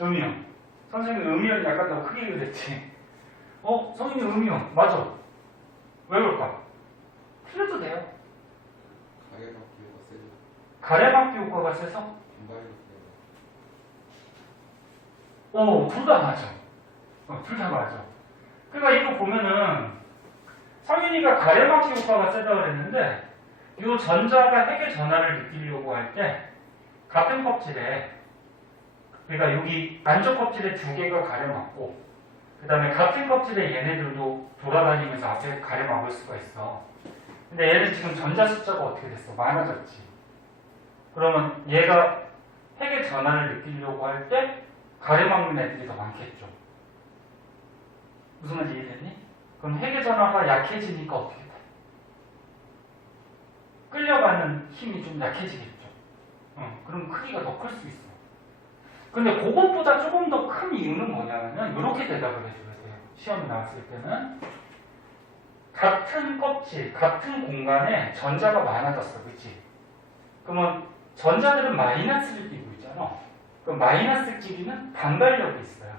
음이온. 선생님 음이온 약간 더 크게 그랬지. 선생님 음이온. 맞아. 왜 그럴까? 틀려도 돼요. 가래막기 효과 세죠. 가래막기 효과가 세서? 금방 둘 다 맞아. 둘 다 맞아. 그러니까 이거 보면은 성인이가 가래막기 효과가 세다고 그랬는데 이 전자가 핵의 전하를 느끼려고 할 때 같은 껍질에 그러니까 여기 안쪽 껍질에 2개가 가려맞고 그 다음에 같은 껍질에 얘네들도 돌아다니면서 앞에 가려막을 수가 있어. 근데 얘는 지금 전자 숫자가 어떻게 됐어? 많아졌지. 그러면 얘가 핵의 전하를 느끼려고 할 때 가려막는 애들이 더 많겠죠. 무슨 말인지 이해됐니? 그럼 핵의 전하가 약해지니까 어떻게 돼? 끌려가는 힘이 좀 약해지겠죠. 그럼 크기가 더 클 수 있어. 근데 그것보다 조금 더 큰 이유는 뭐냐면은 이렇게 대답을 해줘야 돼요. 시험에 나왔을 때는 같은 껍질, 같은 공간에 전자가 많아졌어, 그치? 그러면 전자들은 마이너스를 띠고 있잖아. 그럼 마이너스 끼리는 반발력이 있어요.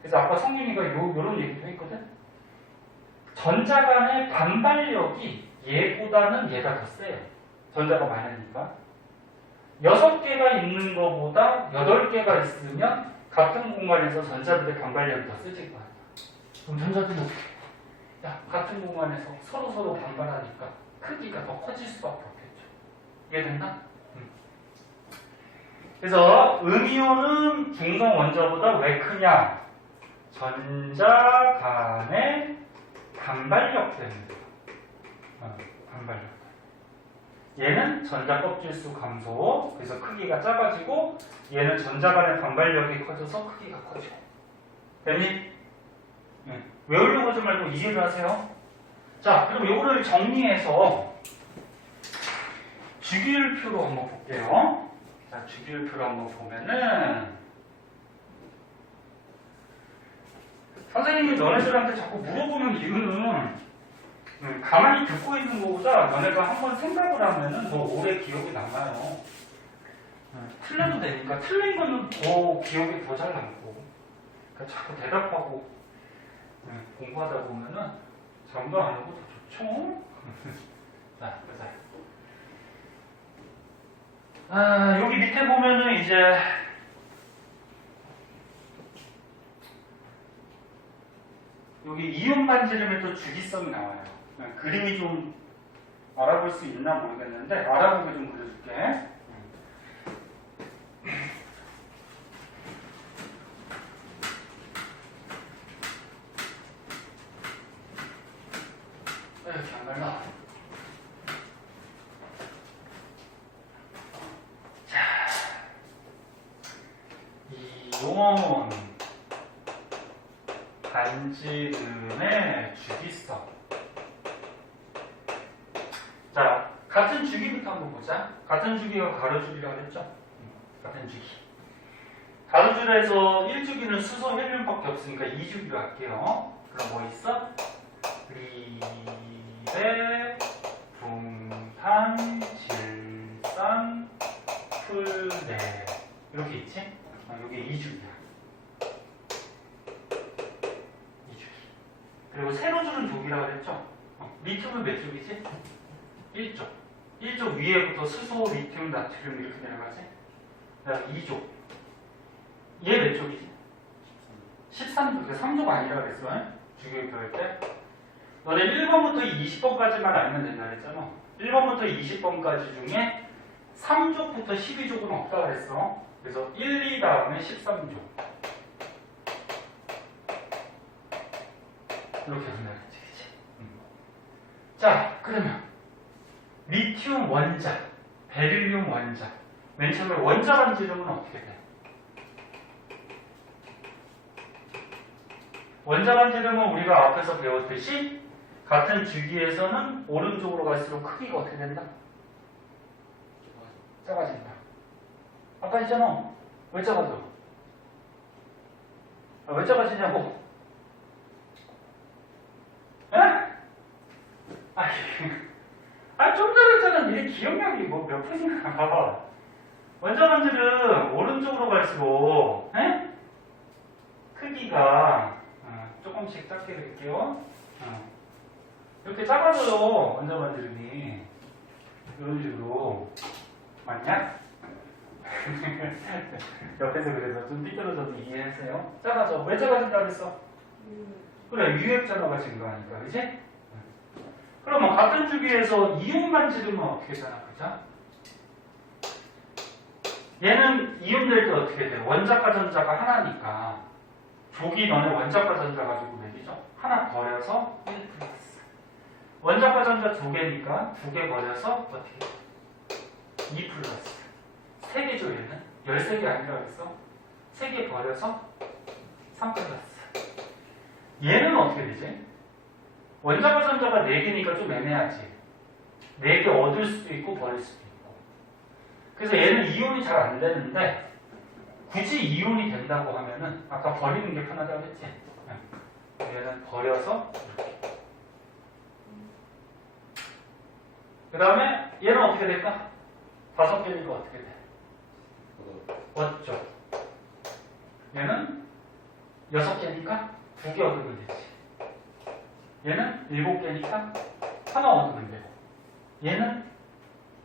그래서 아까 성민이가 요런 얘기도 했거든. 전자 간의 반발력이 얘보다는 얘가 더 세요. 전자가 많으니까. 6개가 있는 것보다 8개가 있으면 같은 공간에서 전자들의 반발력이 더 세질 거 아니야. 그럼 전자들이 어떻게 해? 야, 같은 공간에서 서로 반발하니까 크기가 더 커질 수밖에 없겠죠. 이해됐나? 그래서 음이온은 중성 원자보다 왜 크냐? 전자 간의 반발력 때문에. 반발력. 얘는 전자 껍질수 감소, 그래서 크기가 작아지고 얘는 전자 간의 반발력이 커져서 크기가 커져. 됐니? 외우려고 하지 말고 이해를 하세요. 자, 그럼 요거를 정리해서 주기율표로 한번 볼게요. 자, 주기율표로 한번 보면은 선생님이 너네들한테 자꾸 물어보는 이유는 가만히 듣고 있는 것보다 너네가 한번 생각을 하면은 더 오래 기억이 남아요. 틀려도 되니까 틀린 거는 더 기억이 더 잘 남고 그러니까 자꾸 대답하고 공부하다 보면은 잠도 안 오고 더 좋죠? 자, 보자. 여기 밑에 보면은 이제 여기 이온 반지름의 또 주기성이 나와요. 그림이 좀 알아볼 수 있나 모르겠는데 알아보게 좀 그려줄게. 이렇게 안 갈라. 자, 이온 반지름의 주기성. 자, 같은 주기부터 한번 보자. 같은 주기가 가로주기라고 했죠? 같은 주기. 가로줄에서 1주기는 수소 헬륨밖에 없으니까 2주기로 할게요. 그럼 뭐 있어? 리베, 붕탄, 질산, 풀네. 이렇게 있지? 여기 2주기야. 2주기. 그리고 세로 주는 조기라고 했죠? 리튬은 몇 쪽이지? 1쪽. 1쪽 위에부터 수소, 리튬, 나트륨 이렇게 내려가지? 그다음에 2쪽. 얘 몇 쪽이지? 13쪽. 3쪽 아니라 그랬어. 주기율표 할 때. 너네 1번부터 20번까지만 알면 된다 그랬잖아. 1번부터 20번까지 중에 3족부터 12족은 없다 그랬어. 그래서 1, 2 다음에 13족. 이렇게 된다 그랬지. 그치? 자, 그러면 리튬 원자, 베릴륨 원자. 맨 처음에 원자 반지름은 어떻게 돼? 원자반지름은 우리가 앞에서 배웠듯이 같은 주기에서는 오른쪽으로 갈수록 크기가 어떻게 된다? 작아진다. 아까 했잖아. 왜 작아져? 왜 작아지냐고? 에? 좀 전에 했잖아. 니네 기억력이 뭐 몇 분인가 봐봐. 원자반지름 오른쪽으로 갈수록 크기가 조금씩 작게 될게요. 이렇게 작아져요. 원자반지름이 이런 식으로. 맞냐? 옆에서 그래서 좀 삐뚤어져도 이해하세요. 작아져. 왜 작아진다 그랬어? 그래, 유액전화가 증가하니까, 그지? 그러면 같은 주기에서 이온반지름은 어떻게 되나 보자. 얘는 이온될 때 어떻게 돼요? 원자과 전자가 하나니까 조기 너네 원자과 전자 가지고 매기죠? 하나 버려서 1 플러스. 원자과 전자 2개니까 2개 버려서 어떻게 돼? 2 플러스. 3개죠 얘는? 13개 아니라 그랬어? 3개 버려서 3 플러스. 얘는 어떻게 되지? 원자과 전자가 4개니까 좀 애매하지. 4개 얻을 수도 있고 버릴 수도 있고. 그래서 얘는 이온이 잘 안 되는데 굳이 이온이 된다고 하면은 아까 버리는 게 편하다고 했지? 얘는 버려서 그 다음에 얘는 어떻게 될까? 5개니까 어떻게 돼? 얻죠. 얘는 6개니까 2개 얻으면 되지. 얘는 7개니까 하나 얻으면 되고. 얘는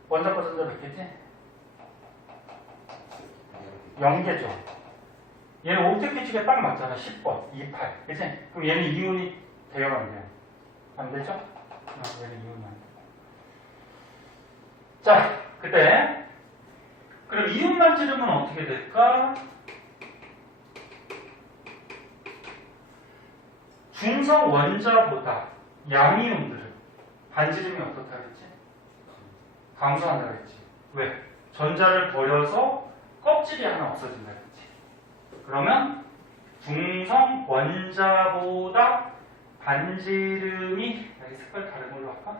원자과 전자 몇 개지? 0개죠. 얘는 옥텟기칙에 딱 맞잖아. 10번, 28. 그치? 그럼 얘는 이온이 돼요, 안 돼요? 안 되죠? 얘는 이온이 안 돼요. 자, 그때 그럼 이온반지름은 어떻게 될까? 중성 원자보다 양이온들은 반지름이 어떻다 그랬지? 감소한다 그랬지. 왜? 전자를 버려서 껍질이 하나 없어진다 그랬지. 그러면 중성 원자보다 반지름이 여기 색깔 다른 걸로 할까?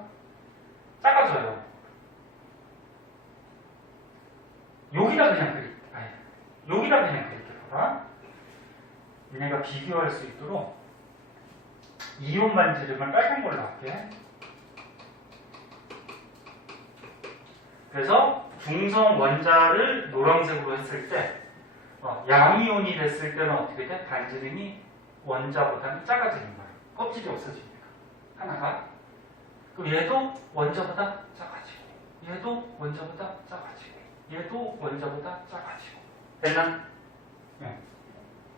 작아져요. 여기다 그냥 여기다 그냥 그릴게 봐봐. 얘네가 비교할 수 있도록 이온 반지름을 빨간 걸로 할게. 그래서 중성 원자를 노란색으로 했을 때 양이온이 됐을 때는 어떻게 돼? 반지름이 원자보다는 작아지는 거야. 껍질이 없어지니까. 하나가. 그럼 얘도 원자보다 작아지고 얘도 원자보다 작아지고 얘도 원자보다 작아지고. 됐나? 네.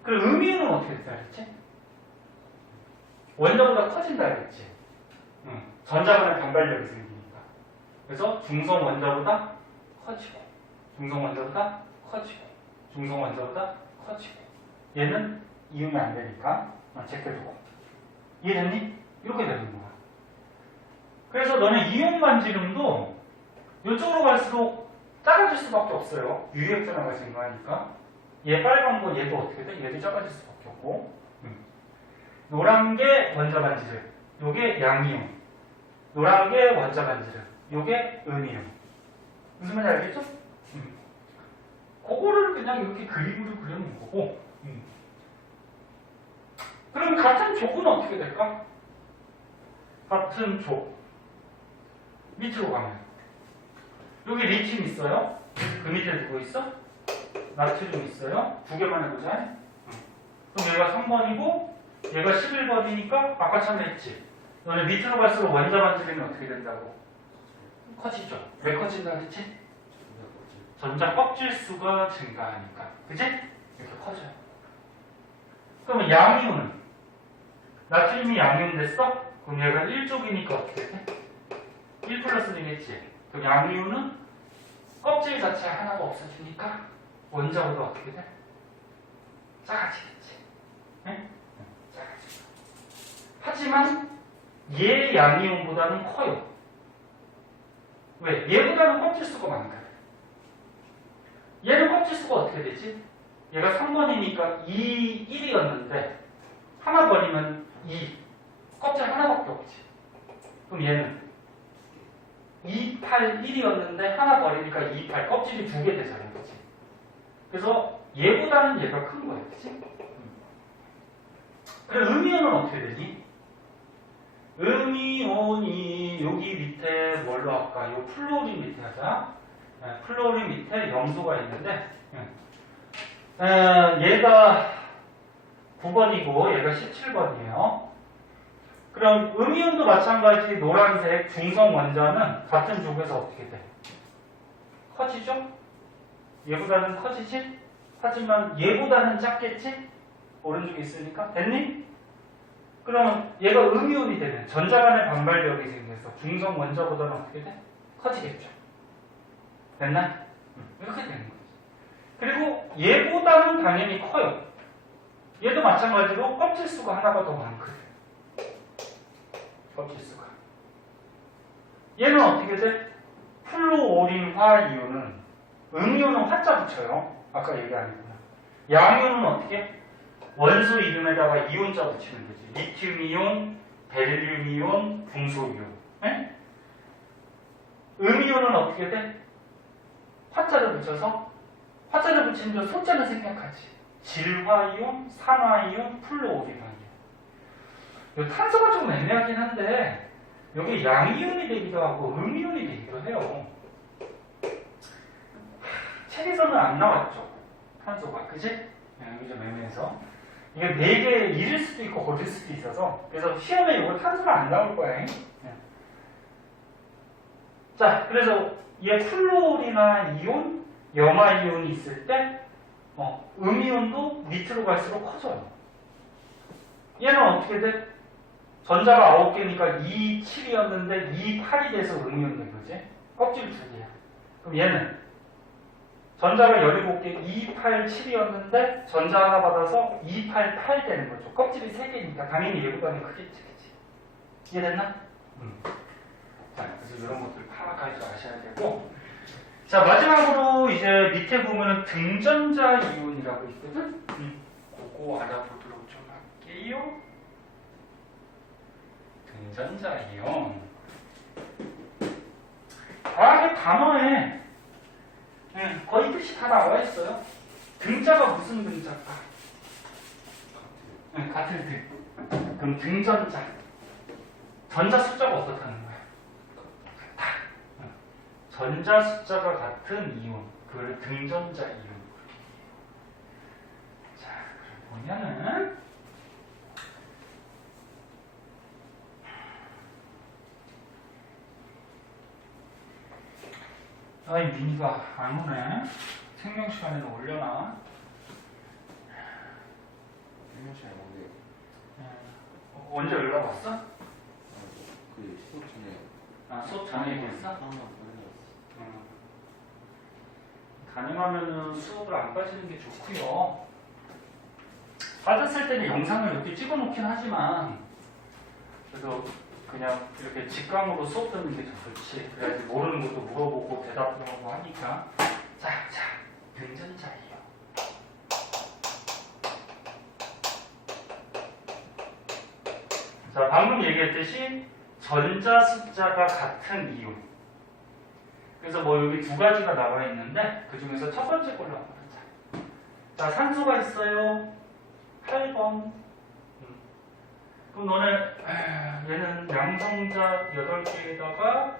그럼 음이온은 어떻게 됐다 그랬지? 원자보다 커진다 그랬지? 전자 간의 반발력이 생기니까. 그래서 중성 원자보다 커지고 중성 원자보다 커지고 중성 원자보다 커지고 얘는 이용이 안 되니까 제껴두고. 이해됐니? 이렇게 되는 거야. 그래서 너는 이온 반지름도 이쪽으로 갈수록 작아질 수밖에 없어요. 유액전화가 증가하니까. 얘 빨간 거 얘도 어떻게 돼? 얘도 작아질 수밖에 없고. 노란 게 원자 반지름, 요게 양이온. 노란 게 원자 반지름, 요게 음이온. 무슨 말인지 알겠죠? 그거를 그냥 이렇게 그림으로 그려놓은 거고. 그럼 같은 족은 어떻게 될까? 같은 족. 밑으로 가면. 여기 리튬 있어요? 그 밑에 누구 있어? 나트륨 있어요? 2개만 해보자. 그럼 얘가 3번이고, 얘가 11번이니까 아까처럼 했지. 너네 밑으로 갈수록 원자 반지름이 어떻게 된다고? 커지죠. 왜 커진다 그랬지? 전자 껍질 수가 증가하니까. 그치? 이렇게 커져요. 그러면 양이온은? 나트륨이 양이온 됐어? 그럼 얘가 1족이니까 어떻게 돼? 1 플러스 되겠지. 그럼 양이온은 껍질 자체 하나가 없어지니까 원자보다 어떻게 돼? 작아지겠지. 네? 작아지죠. 하지만 얘 양이온보다는 커요. 왜? 얘보다는 껍질 수가 많다. 얘는 껍질 수가 어떻게 되지? 얘가 3번이니까 1이었는데 하나 버리면 2. 껍질 하나밖에 없지. 그럼 얘는 2, 8, 1이었는데 하나 버리니까 2, 8 껍질이 2개 되잖아. 그치? 그래서 얘보다는 얘가 큰 거야. 그치? 그래 음이온은 어떻게 되니? 음이온이 여기 밑에 뭘로 할까? 요 플로린 밑에 하자. 플로린 밑에 염소가 있는데 얘가 9번이고 얘가 17번이에요. 그럼 음이온도 마찬가지 노란색 중성 원자는 같은 쪽에서 어떻게 돼? 커지죠? 얘보다는 커지지? 하지만 얘보다는 작겠지? 오른쪽에 있으니까 됐니? 그럼 얘가 음이온이 되면 전자 간의 반발력이 생겨서 중성 원자보다는 어떻게 돼? 커지겠죠. 됐나? 이렇게 되는 거지. 그리고 얘보다는 당연히 커요. 얘도 마찬가지로 껍질 수가 하나가 더 많거든. 껍질 수가. 얘는 어떻게 돼? 플루오린화 이온은 음이온은 화자 붙여요. 아까 얘기 안 했구나. 양이온은 어떻게? 원소 이름에다가 이온자 붙이는 거지. 리튬 이온, 베릴륨 이온, 금소 이온. 네? 음이온은 어떻게 돼? 화자를 붙여서 화자를 붙이면 소자는 생략하지. 질화이온, 산화이온, 플루오린화 이온. 탄소가 좀 애매하긴 한데 여기 양이온이 되기도 하고 음이온이 되기도 해요. 책에서는 안 나왔죠. 탄소가. 그지? 여기 좀 애매해서. 이게 4개 잃을 수도 있고 거둘 수도 있어서 그래서 시험에 이거 탄소가 안 나올 거야. 자, 그래서 얘 플루오린화 이온, 염화 이온이 있을 때 음이온도 밑으로 갈수록 커져요. 얘는 어떻게 돼? 전자가 9개니까 2, 7이었는데 2, 8이 돼서 음이온 된 거지. 껍질 2개야. 그럼 얘는 전자가 17개, 2, 8, 7이었는데 전자 하나 받아서 2, 8, 8 되는 거죠. 껍질이 3개니까 당연히 얘보다는 크겠지. 그치? 이해됐나? 자, 그래서 이런 것들 파악할 줄 아셔야 되고. 자, 마지막으로 이제 밑에 보면은 등전자 이온이라고 있거든? 그거 알아보도록 좀 할게요. 등전자 이온. 과학의 단어에 거의 뜻이 다 나와 있어요. 등자가 무슨 등자일까? 같은 등. 그럼 등전자. 전자 숫자가 어떻다는 거야? 같다. 전자 숫자가 같은 이온. 그걸 등전자 이온. 자, 그럼 보면은 아이 미니가 안 오네. 생명 시간에는 올려놔. 생명시간 언제? 언제 연락 왔어? 그 수업 전에. 아, 수업 전에 얘기했어? 한번 보내줬어. 가능하면은 수업을 안 빠지는 게 좋고요. 빠졌을 때는 영상을 이렇게 찍어놓긴 하지만 그래도 그냥 이렇게 직감으로 수업 듣는 게 더 좋지. 그래야지 모르는 것도 물어보고 대답도 하고 하니까. 자, 등전자예요. 자, 방금 얘기했듯이 전자 숫자가 같은 이온. 그래서 뭐 여기 2가지가 나와 있는데 그 중에서 첫 번째 걸로 한번 하자. 자, 산소가 있어요. 8번. 그럼 너네 얘는 양성자 8개에다가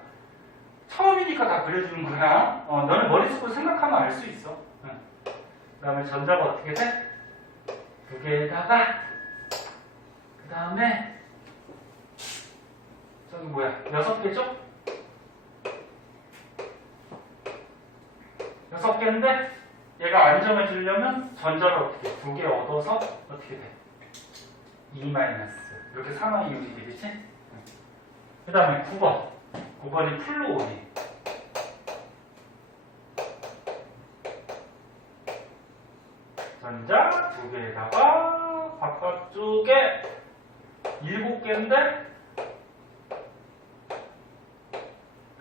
처음이니까 다 그려주는 거야. 너는 머릿속으로 생각하면 알 수 있어. 그 다음에 전자가 어떻게 돼? 2개에다가 그 다음에 저기 뭐야 6개죠? 6개인데 얘가 안정해 주려면 전자를 어떻게 2개 얻어서 어떻게 돼? 2- 이렇게 산화이온이 되겠지? 그 다음에 9번이 플루오린. 전자 2개에다가 바깥쪽에 7개인데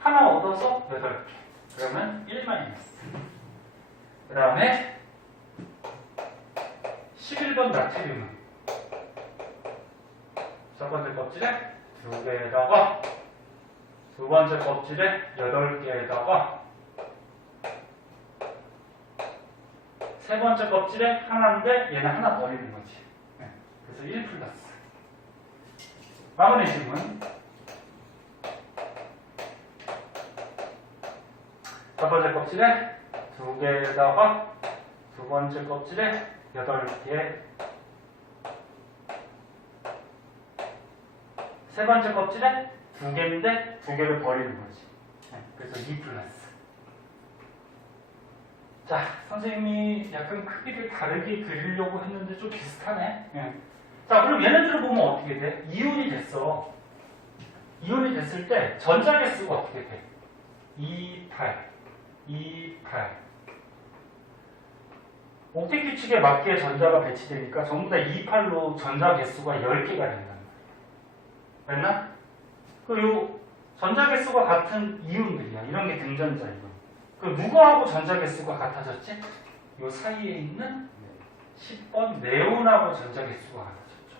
하나 얻어서 8개. 그러면 1-. 그 다음에 11번 나트륨은 첫 번째 껍질에 2개에다가 두 번째 껍질에 8개에다가 세 번째 껍질에 하나인데 얘는 하나 버리는 거지. 네. 그래서 1 플러스. 마그네슘은 첫 번째 껍질에 2개에다가 두 번째 껍질에 8개, 세 번째 껍질에 2개인데 2개를 버리는 거지. 네. 그래서 2 플러스. 자, 선생님이 약간 크기를 다르게 그리려고 했는데 좀 비슷하네. 예. 자, 그럼 얘네들을 보면 어떻게 돼? 이온이 됐어. 이온이 됐을 때 전자 개수가 어떻게 돼? 2, 8, 2, 8. 옥텟 규칙에 맞게 전자가 배치되니까 전부 다 2, 8로 전자 개수가 10개가 된단 말이야. 됐나? 그리고 전자 개수가 같은 이온들이야. 이런 게 등전자 이온. 그 누구하고 전자 개수가 같아졌지? 요 사이에 있는 10번 네온하고 전자 개수가 같아졌죠.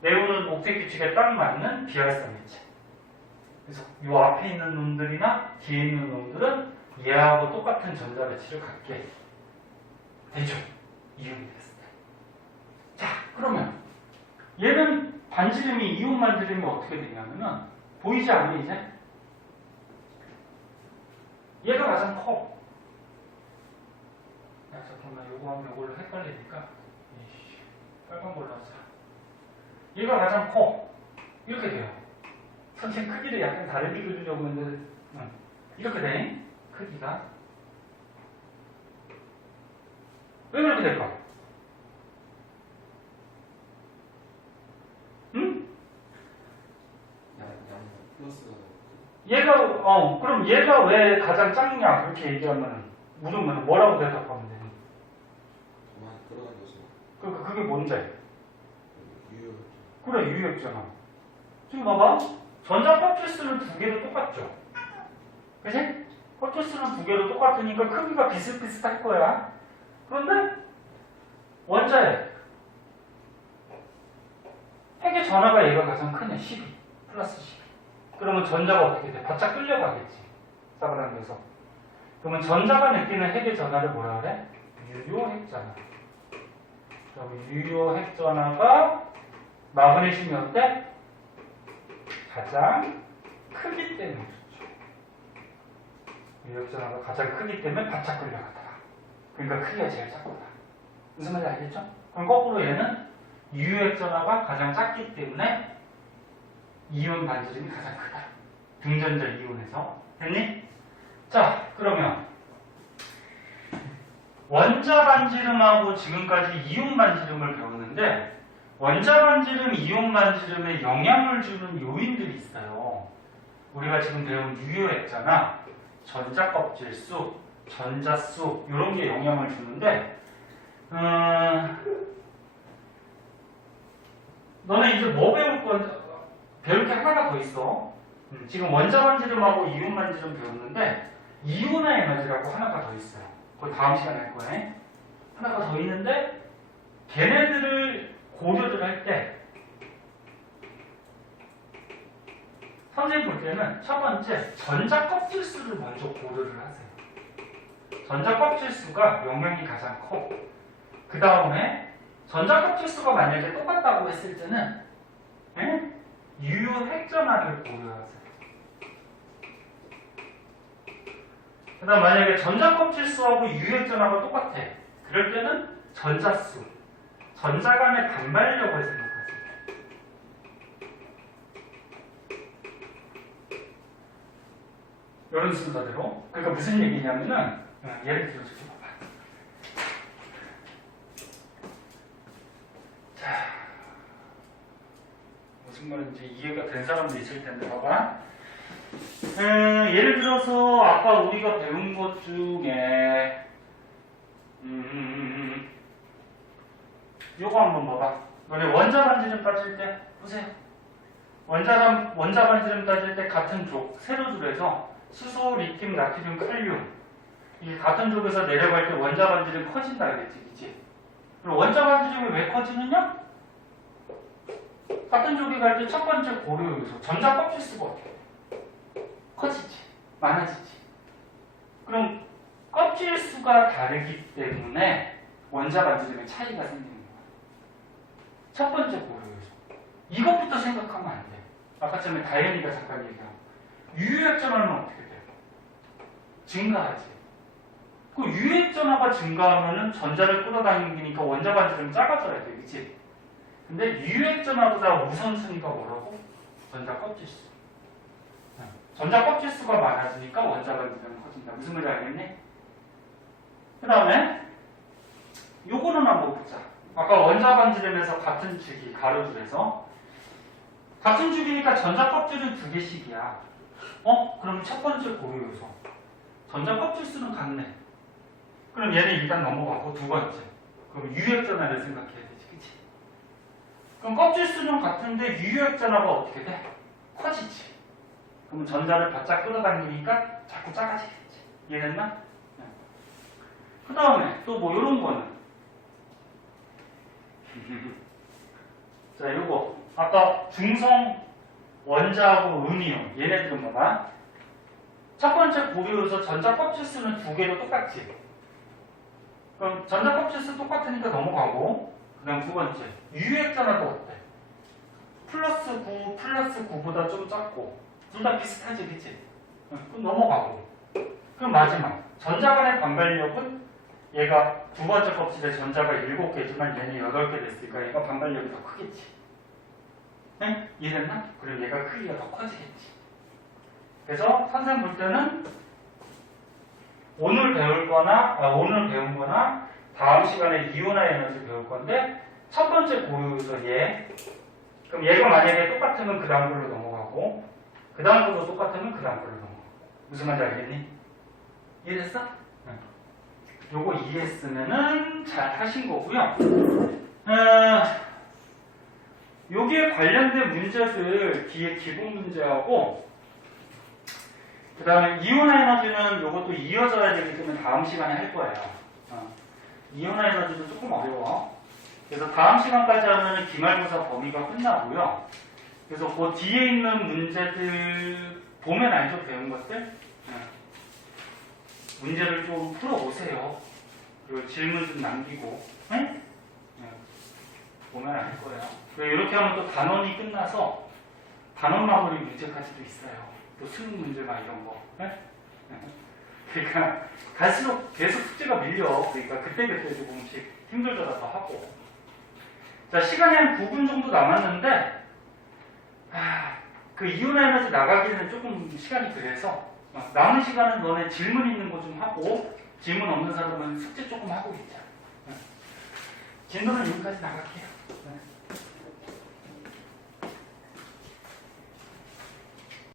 네온은 옥텟 규칙에 딱 맞는 비활성이지. 그래서 요 앞에 있는 놈들이나 뒤에 있는 놈들은 얘하고 똑같은 전자 배치를 갖게 되죠. 이온이 됐을 때. 자, 그러면 얘는 반지름이 이온 반지름이 어떻게 되냐면은 보이지 않니 이제? 얘가 가장 커. 야, 잠깐만, 요거하고 요걸로 헷갈리니까. 이씨, 빨간 걸로 하자. 얘가 가장 커. 이렇게 돼요. 선생님 크기를 약간 다르게 그리려고 했는데, 이렇게 돼. 크기가. 왜 그렇게 될까? 응? 양 플러스가 얘가, 그럼 얘가 왜 가장 작냐? 그렇게 얘기하면, 물으면 뭐라고 대답하면 되니? 더 많이 끌어당겨서 그게 뭔데? 유효. 그래, 유효였잖아. 지금 봐봐. 전자 껍질수는 2개로 똑같죠? 그치? 껍질수는 2개로 똑같으니까 크기가 비슷비슷할 거야. 그런데, 원자핵. 핵의 전하가 얘가 가장 크네. 12. 플러스 12. 그러면 전자가 어떻게 돼? 바짝 끌려가겠지. 싸그라면서. 그러면 전자가 느끼는 핵의 전하를 뭐라 그래? 유효핵전하. 그럼 유효핵전하가 마그네슘이 어때? 가장 크기 때문에 좋죠. 유효핵전하가 가장 크기 때문에 바짝 끌려가더라. 그러니까 크기가 제일 작구나. 무슨 말인지 알겠죠? 그럼 거꾸로 얘는 유효핵전하가 가장 작기 때문에 이온 반지름이 가장 크다. 등전자 이온에서. 됐니? 자, 그러면 원자 반지름하고 지금까지 이온 반지름을 배웠는데 원자 반지름, 이온 반지름에 영향을 주는 요인들이 있어요. 우리가 지금 배운 유효액자나 전자 껍질수, 전자수 이런 게 영향을 주는데 너네 이제 뭐 배울 건 배울 게 하나가 더 있어. 지금 원자 반지름하고 이온 반지름 배웠는데 이온의 에너지라고 하나가 더 있어요. 그걸 다음 시간에 할 거네. 하나가 더 있는데 걔네들을 고려를 할 때 선생님 볼 때는 첫 번째 전자 껍질 수를 먼저 고려를 하세요. 전자 껍질 수가 영향이 가장 커. 그 다음에 전자 껍질 수가 만약에 똑같다고 했을 때는 유효핵전하를 고려하세요. 그 다음 만약에 전자 껍질 수하고 유효핵전하가 똑같아. 그럴 때는 전자수, 전자 간의 반발력을 생각하세요. 이런 순서대로. 그러니까 무슨 얘기냐면은 예를 들어서 봐봐. 자, 무슨 말인지 이해가 된 사람도 있을 텐데 봐봐. 예를 들어서 아까 우리가 배운 것 중에 요거 한번 봐봐. 너네 원자 반지름 따질 때 보세요. 원자 반지름 따질 때 같은 족 세로 줄에서 수소, 리튬, 나트륨, 칼륨 이 같은 족에서 내려갈 때 원자 반지름 커진다 그랬지, 그치? 그럼 원자 반지름이 왜 커지느냐? 같은 쪽에 갈 때 첫 번째 고려 요소 전자 껍질 수가 어떻게 돼? 커지지, 많아지지. 그럼 껍질 수가 다르기 때문에 원자 반지름의 차이가 생기는 거야. 첫 번째 고려 요소. 이것부터 생각하면 안 돼. 아까 전에 다현이가 잠깐 얘기한 유효액전화는 어떻게 돼? 증가하지. 그 유효액전화가 증가하면은 전자를 끌어당기니까 원자 반지름이 작아져야 돼, 그치? 근데 유효액전화보다 우선순위가 뭐라고? 전자 껍질수. 전자 껍질수가 많아지니까 원자 반지름이 커진다. 무슨 말인지 알겠니? 그 다음에 요거는 한번 보자. 아까 원자 반지름에서 같은 주기, 가로줄에서 같은 주기니까 전자 껍질은 2개씩이야. 그럼 첫 번째 고유 요소. 전자 껍질 수는 같네. 그럼 얘는 일단 넘어가고 두 번째. 그럼 유효액전화를 생각해야 되지, 그치? 그럼 껍질 수는 같은데 유효액전화가 어떻게 돼? 커지지. 그럼 전자를 바짝 끌어당기니까 자꾸 작아지겠지. 이해됐나? 그 다음에 또 뭐 이런 거는 자, 요거 아까 중성 원자하고 음이온 얘네들은 뭐다? 첫 번째 고리로서 전자 껍질 수는 2개로 똑같지. 그럼 전자 껍질 수 똑같으니까 넘어가고, 그 다음 두 번째 유효액전화도 어때? 플러스 9 플러스 9보다 좀 작고 둘 다 비슷하지, 그치? 그럼 넘어가고. 그럼 마지막 전자 간의 반발력은 얘가 두 번째 껍질에 전자가 7개지만 얘는 8개 됐으니까 얘가 반발력이 더 크겠지. 네? 이해됐나? 그럼 얘가 크기가 더 커지겠지. 그래서 선생님 볼 때는 오늘 배운 거나 다음 시간에 이온화 에너지 배울 건데 첫 번째 고유에서 얘. 그럼 얘가 만약에 똑같으면 그 다음 걸로 넘어가고 그 다음 걸로 똑같으면 그 다음 걸로 넘어가고. 무슨 말인지 알겠니? 이해됐어? 네. 요거 이해했으면은 잘 하신 거고요. 여기에 관련된 문제들 뒤에 기본 문제하고 그 다음에 이온화 에너지는 요것도 이어져야 되기 때문에 다음 시간에 할 거예요. 이온화 에너지도 조금 어려워. 그래서 다음 시간까지 하면 기말고사 범위가 끝나고요. 그래서 그 뒤에 있는 문제들 보면 알죠? 배운 것들? 문제를 좀 풀어보세요. 그리고 질문 좀 남기고 보면 알 거예요. 그리고 이렇게 하면 또 단원이 끝나서 단원 마무리 문제까지도 있어요. 또 수능 문제 막 이런 거. 그러니까 갈수록 계속 숙제가 밀려. 그러니까 그때그때 조금씩 힘들더라도 하고. 자, 시간이 한 9분 정도 남았는데 그 이온화 에너지 나가기는 조금 시간이 그래서 남은 시간은 너네 질문 있는 거 좀 하고 질문 없는 사람은 숙제 조금 하고 있자. 진도는 여기까지 나갈게요.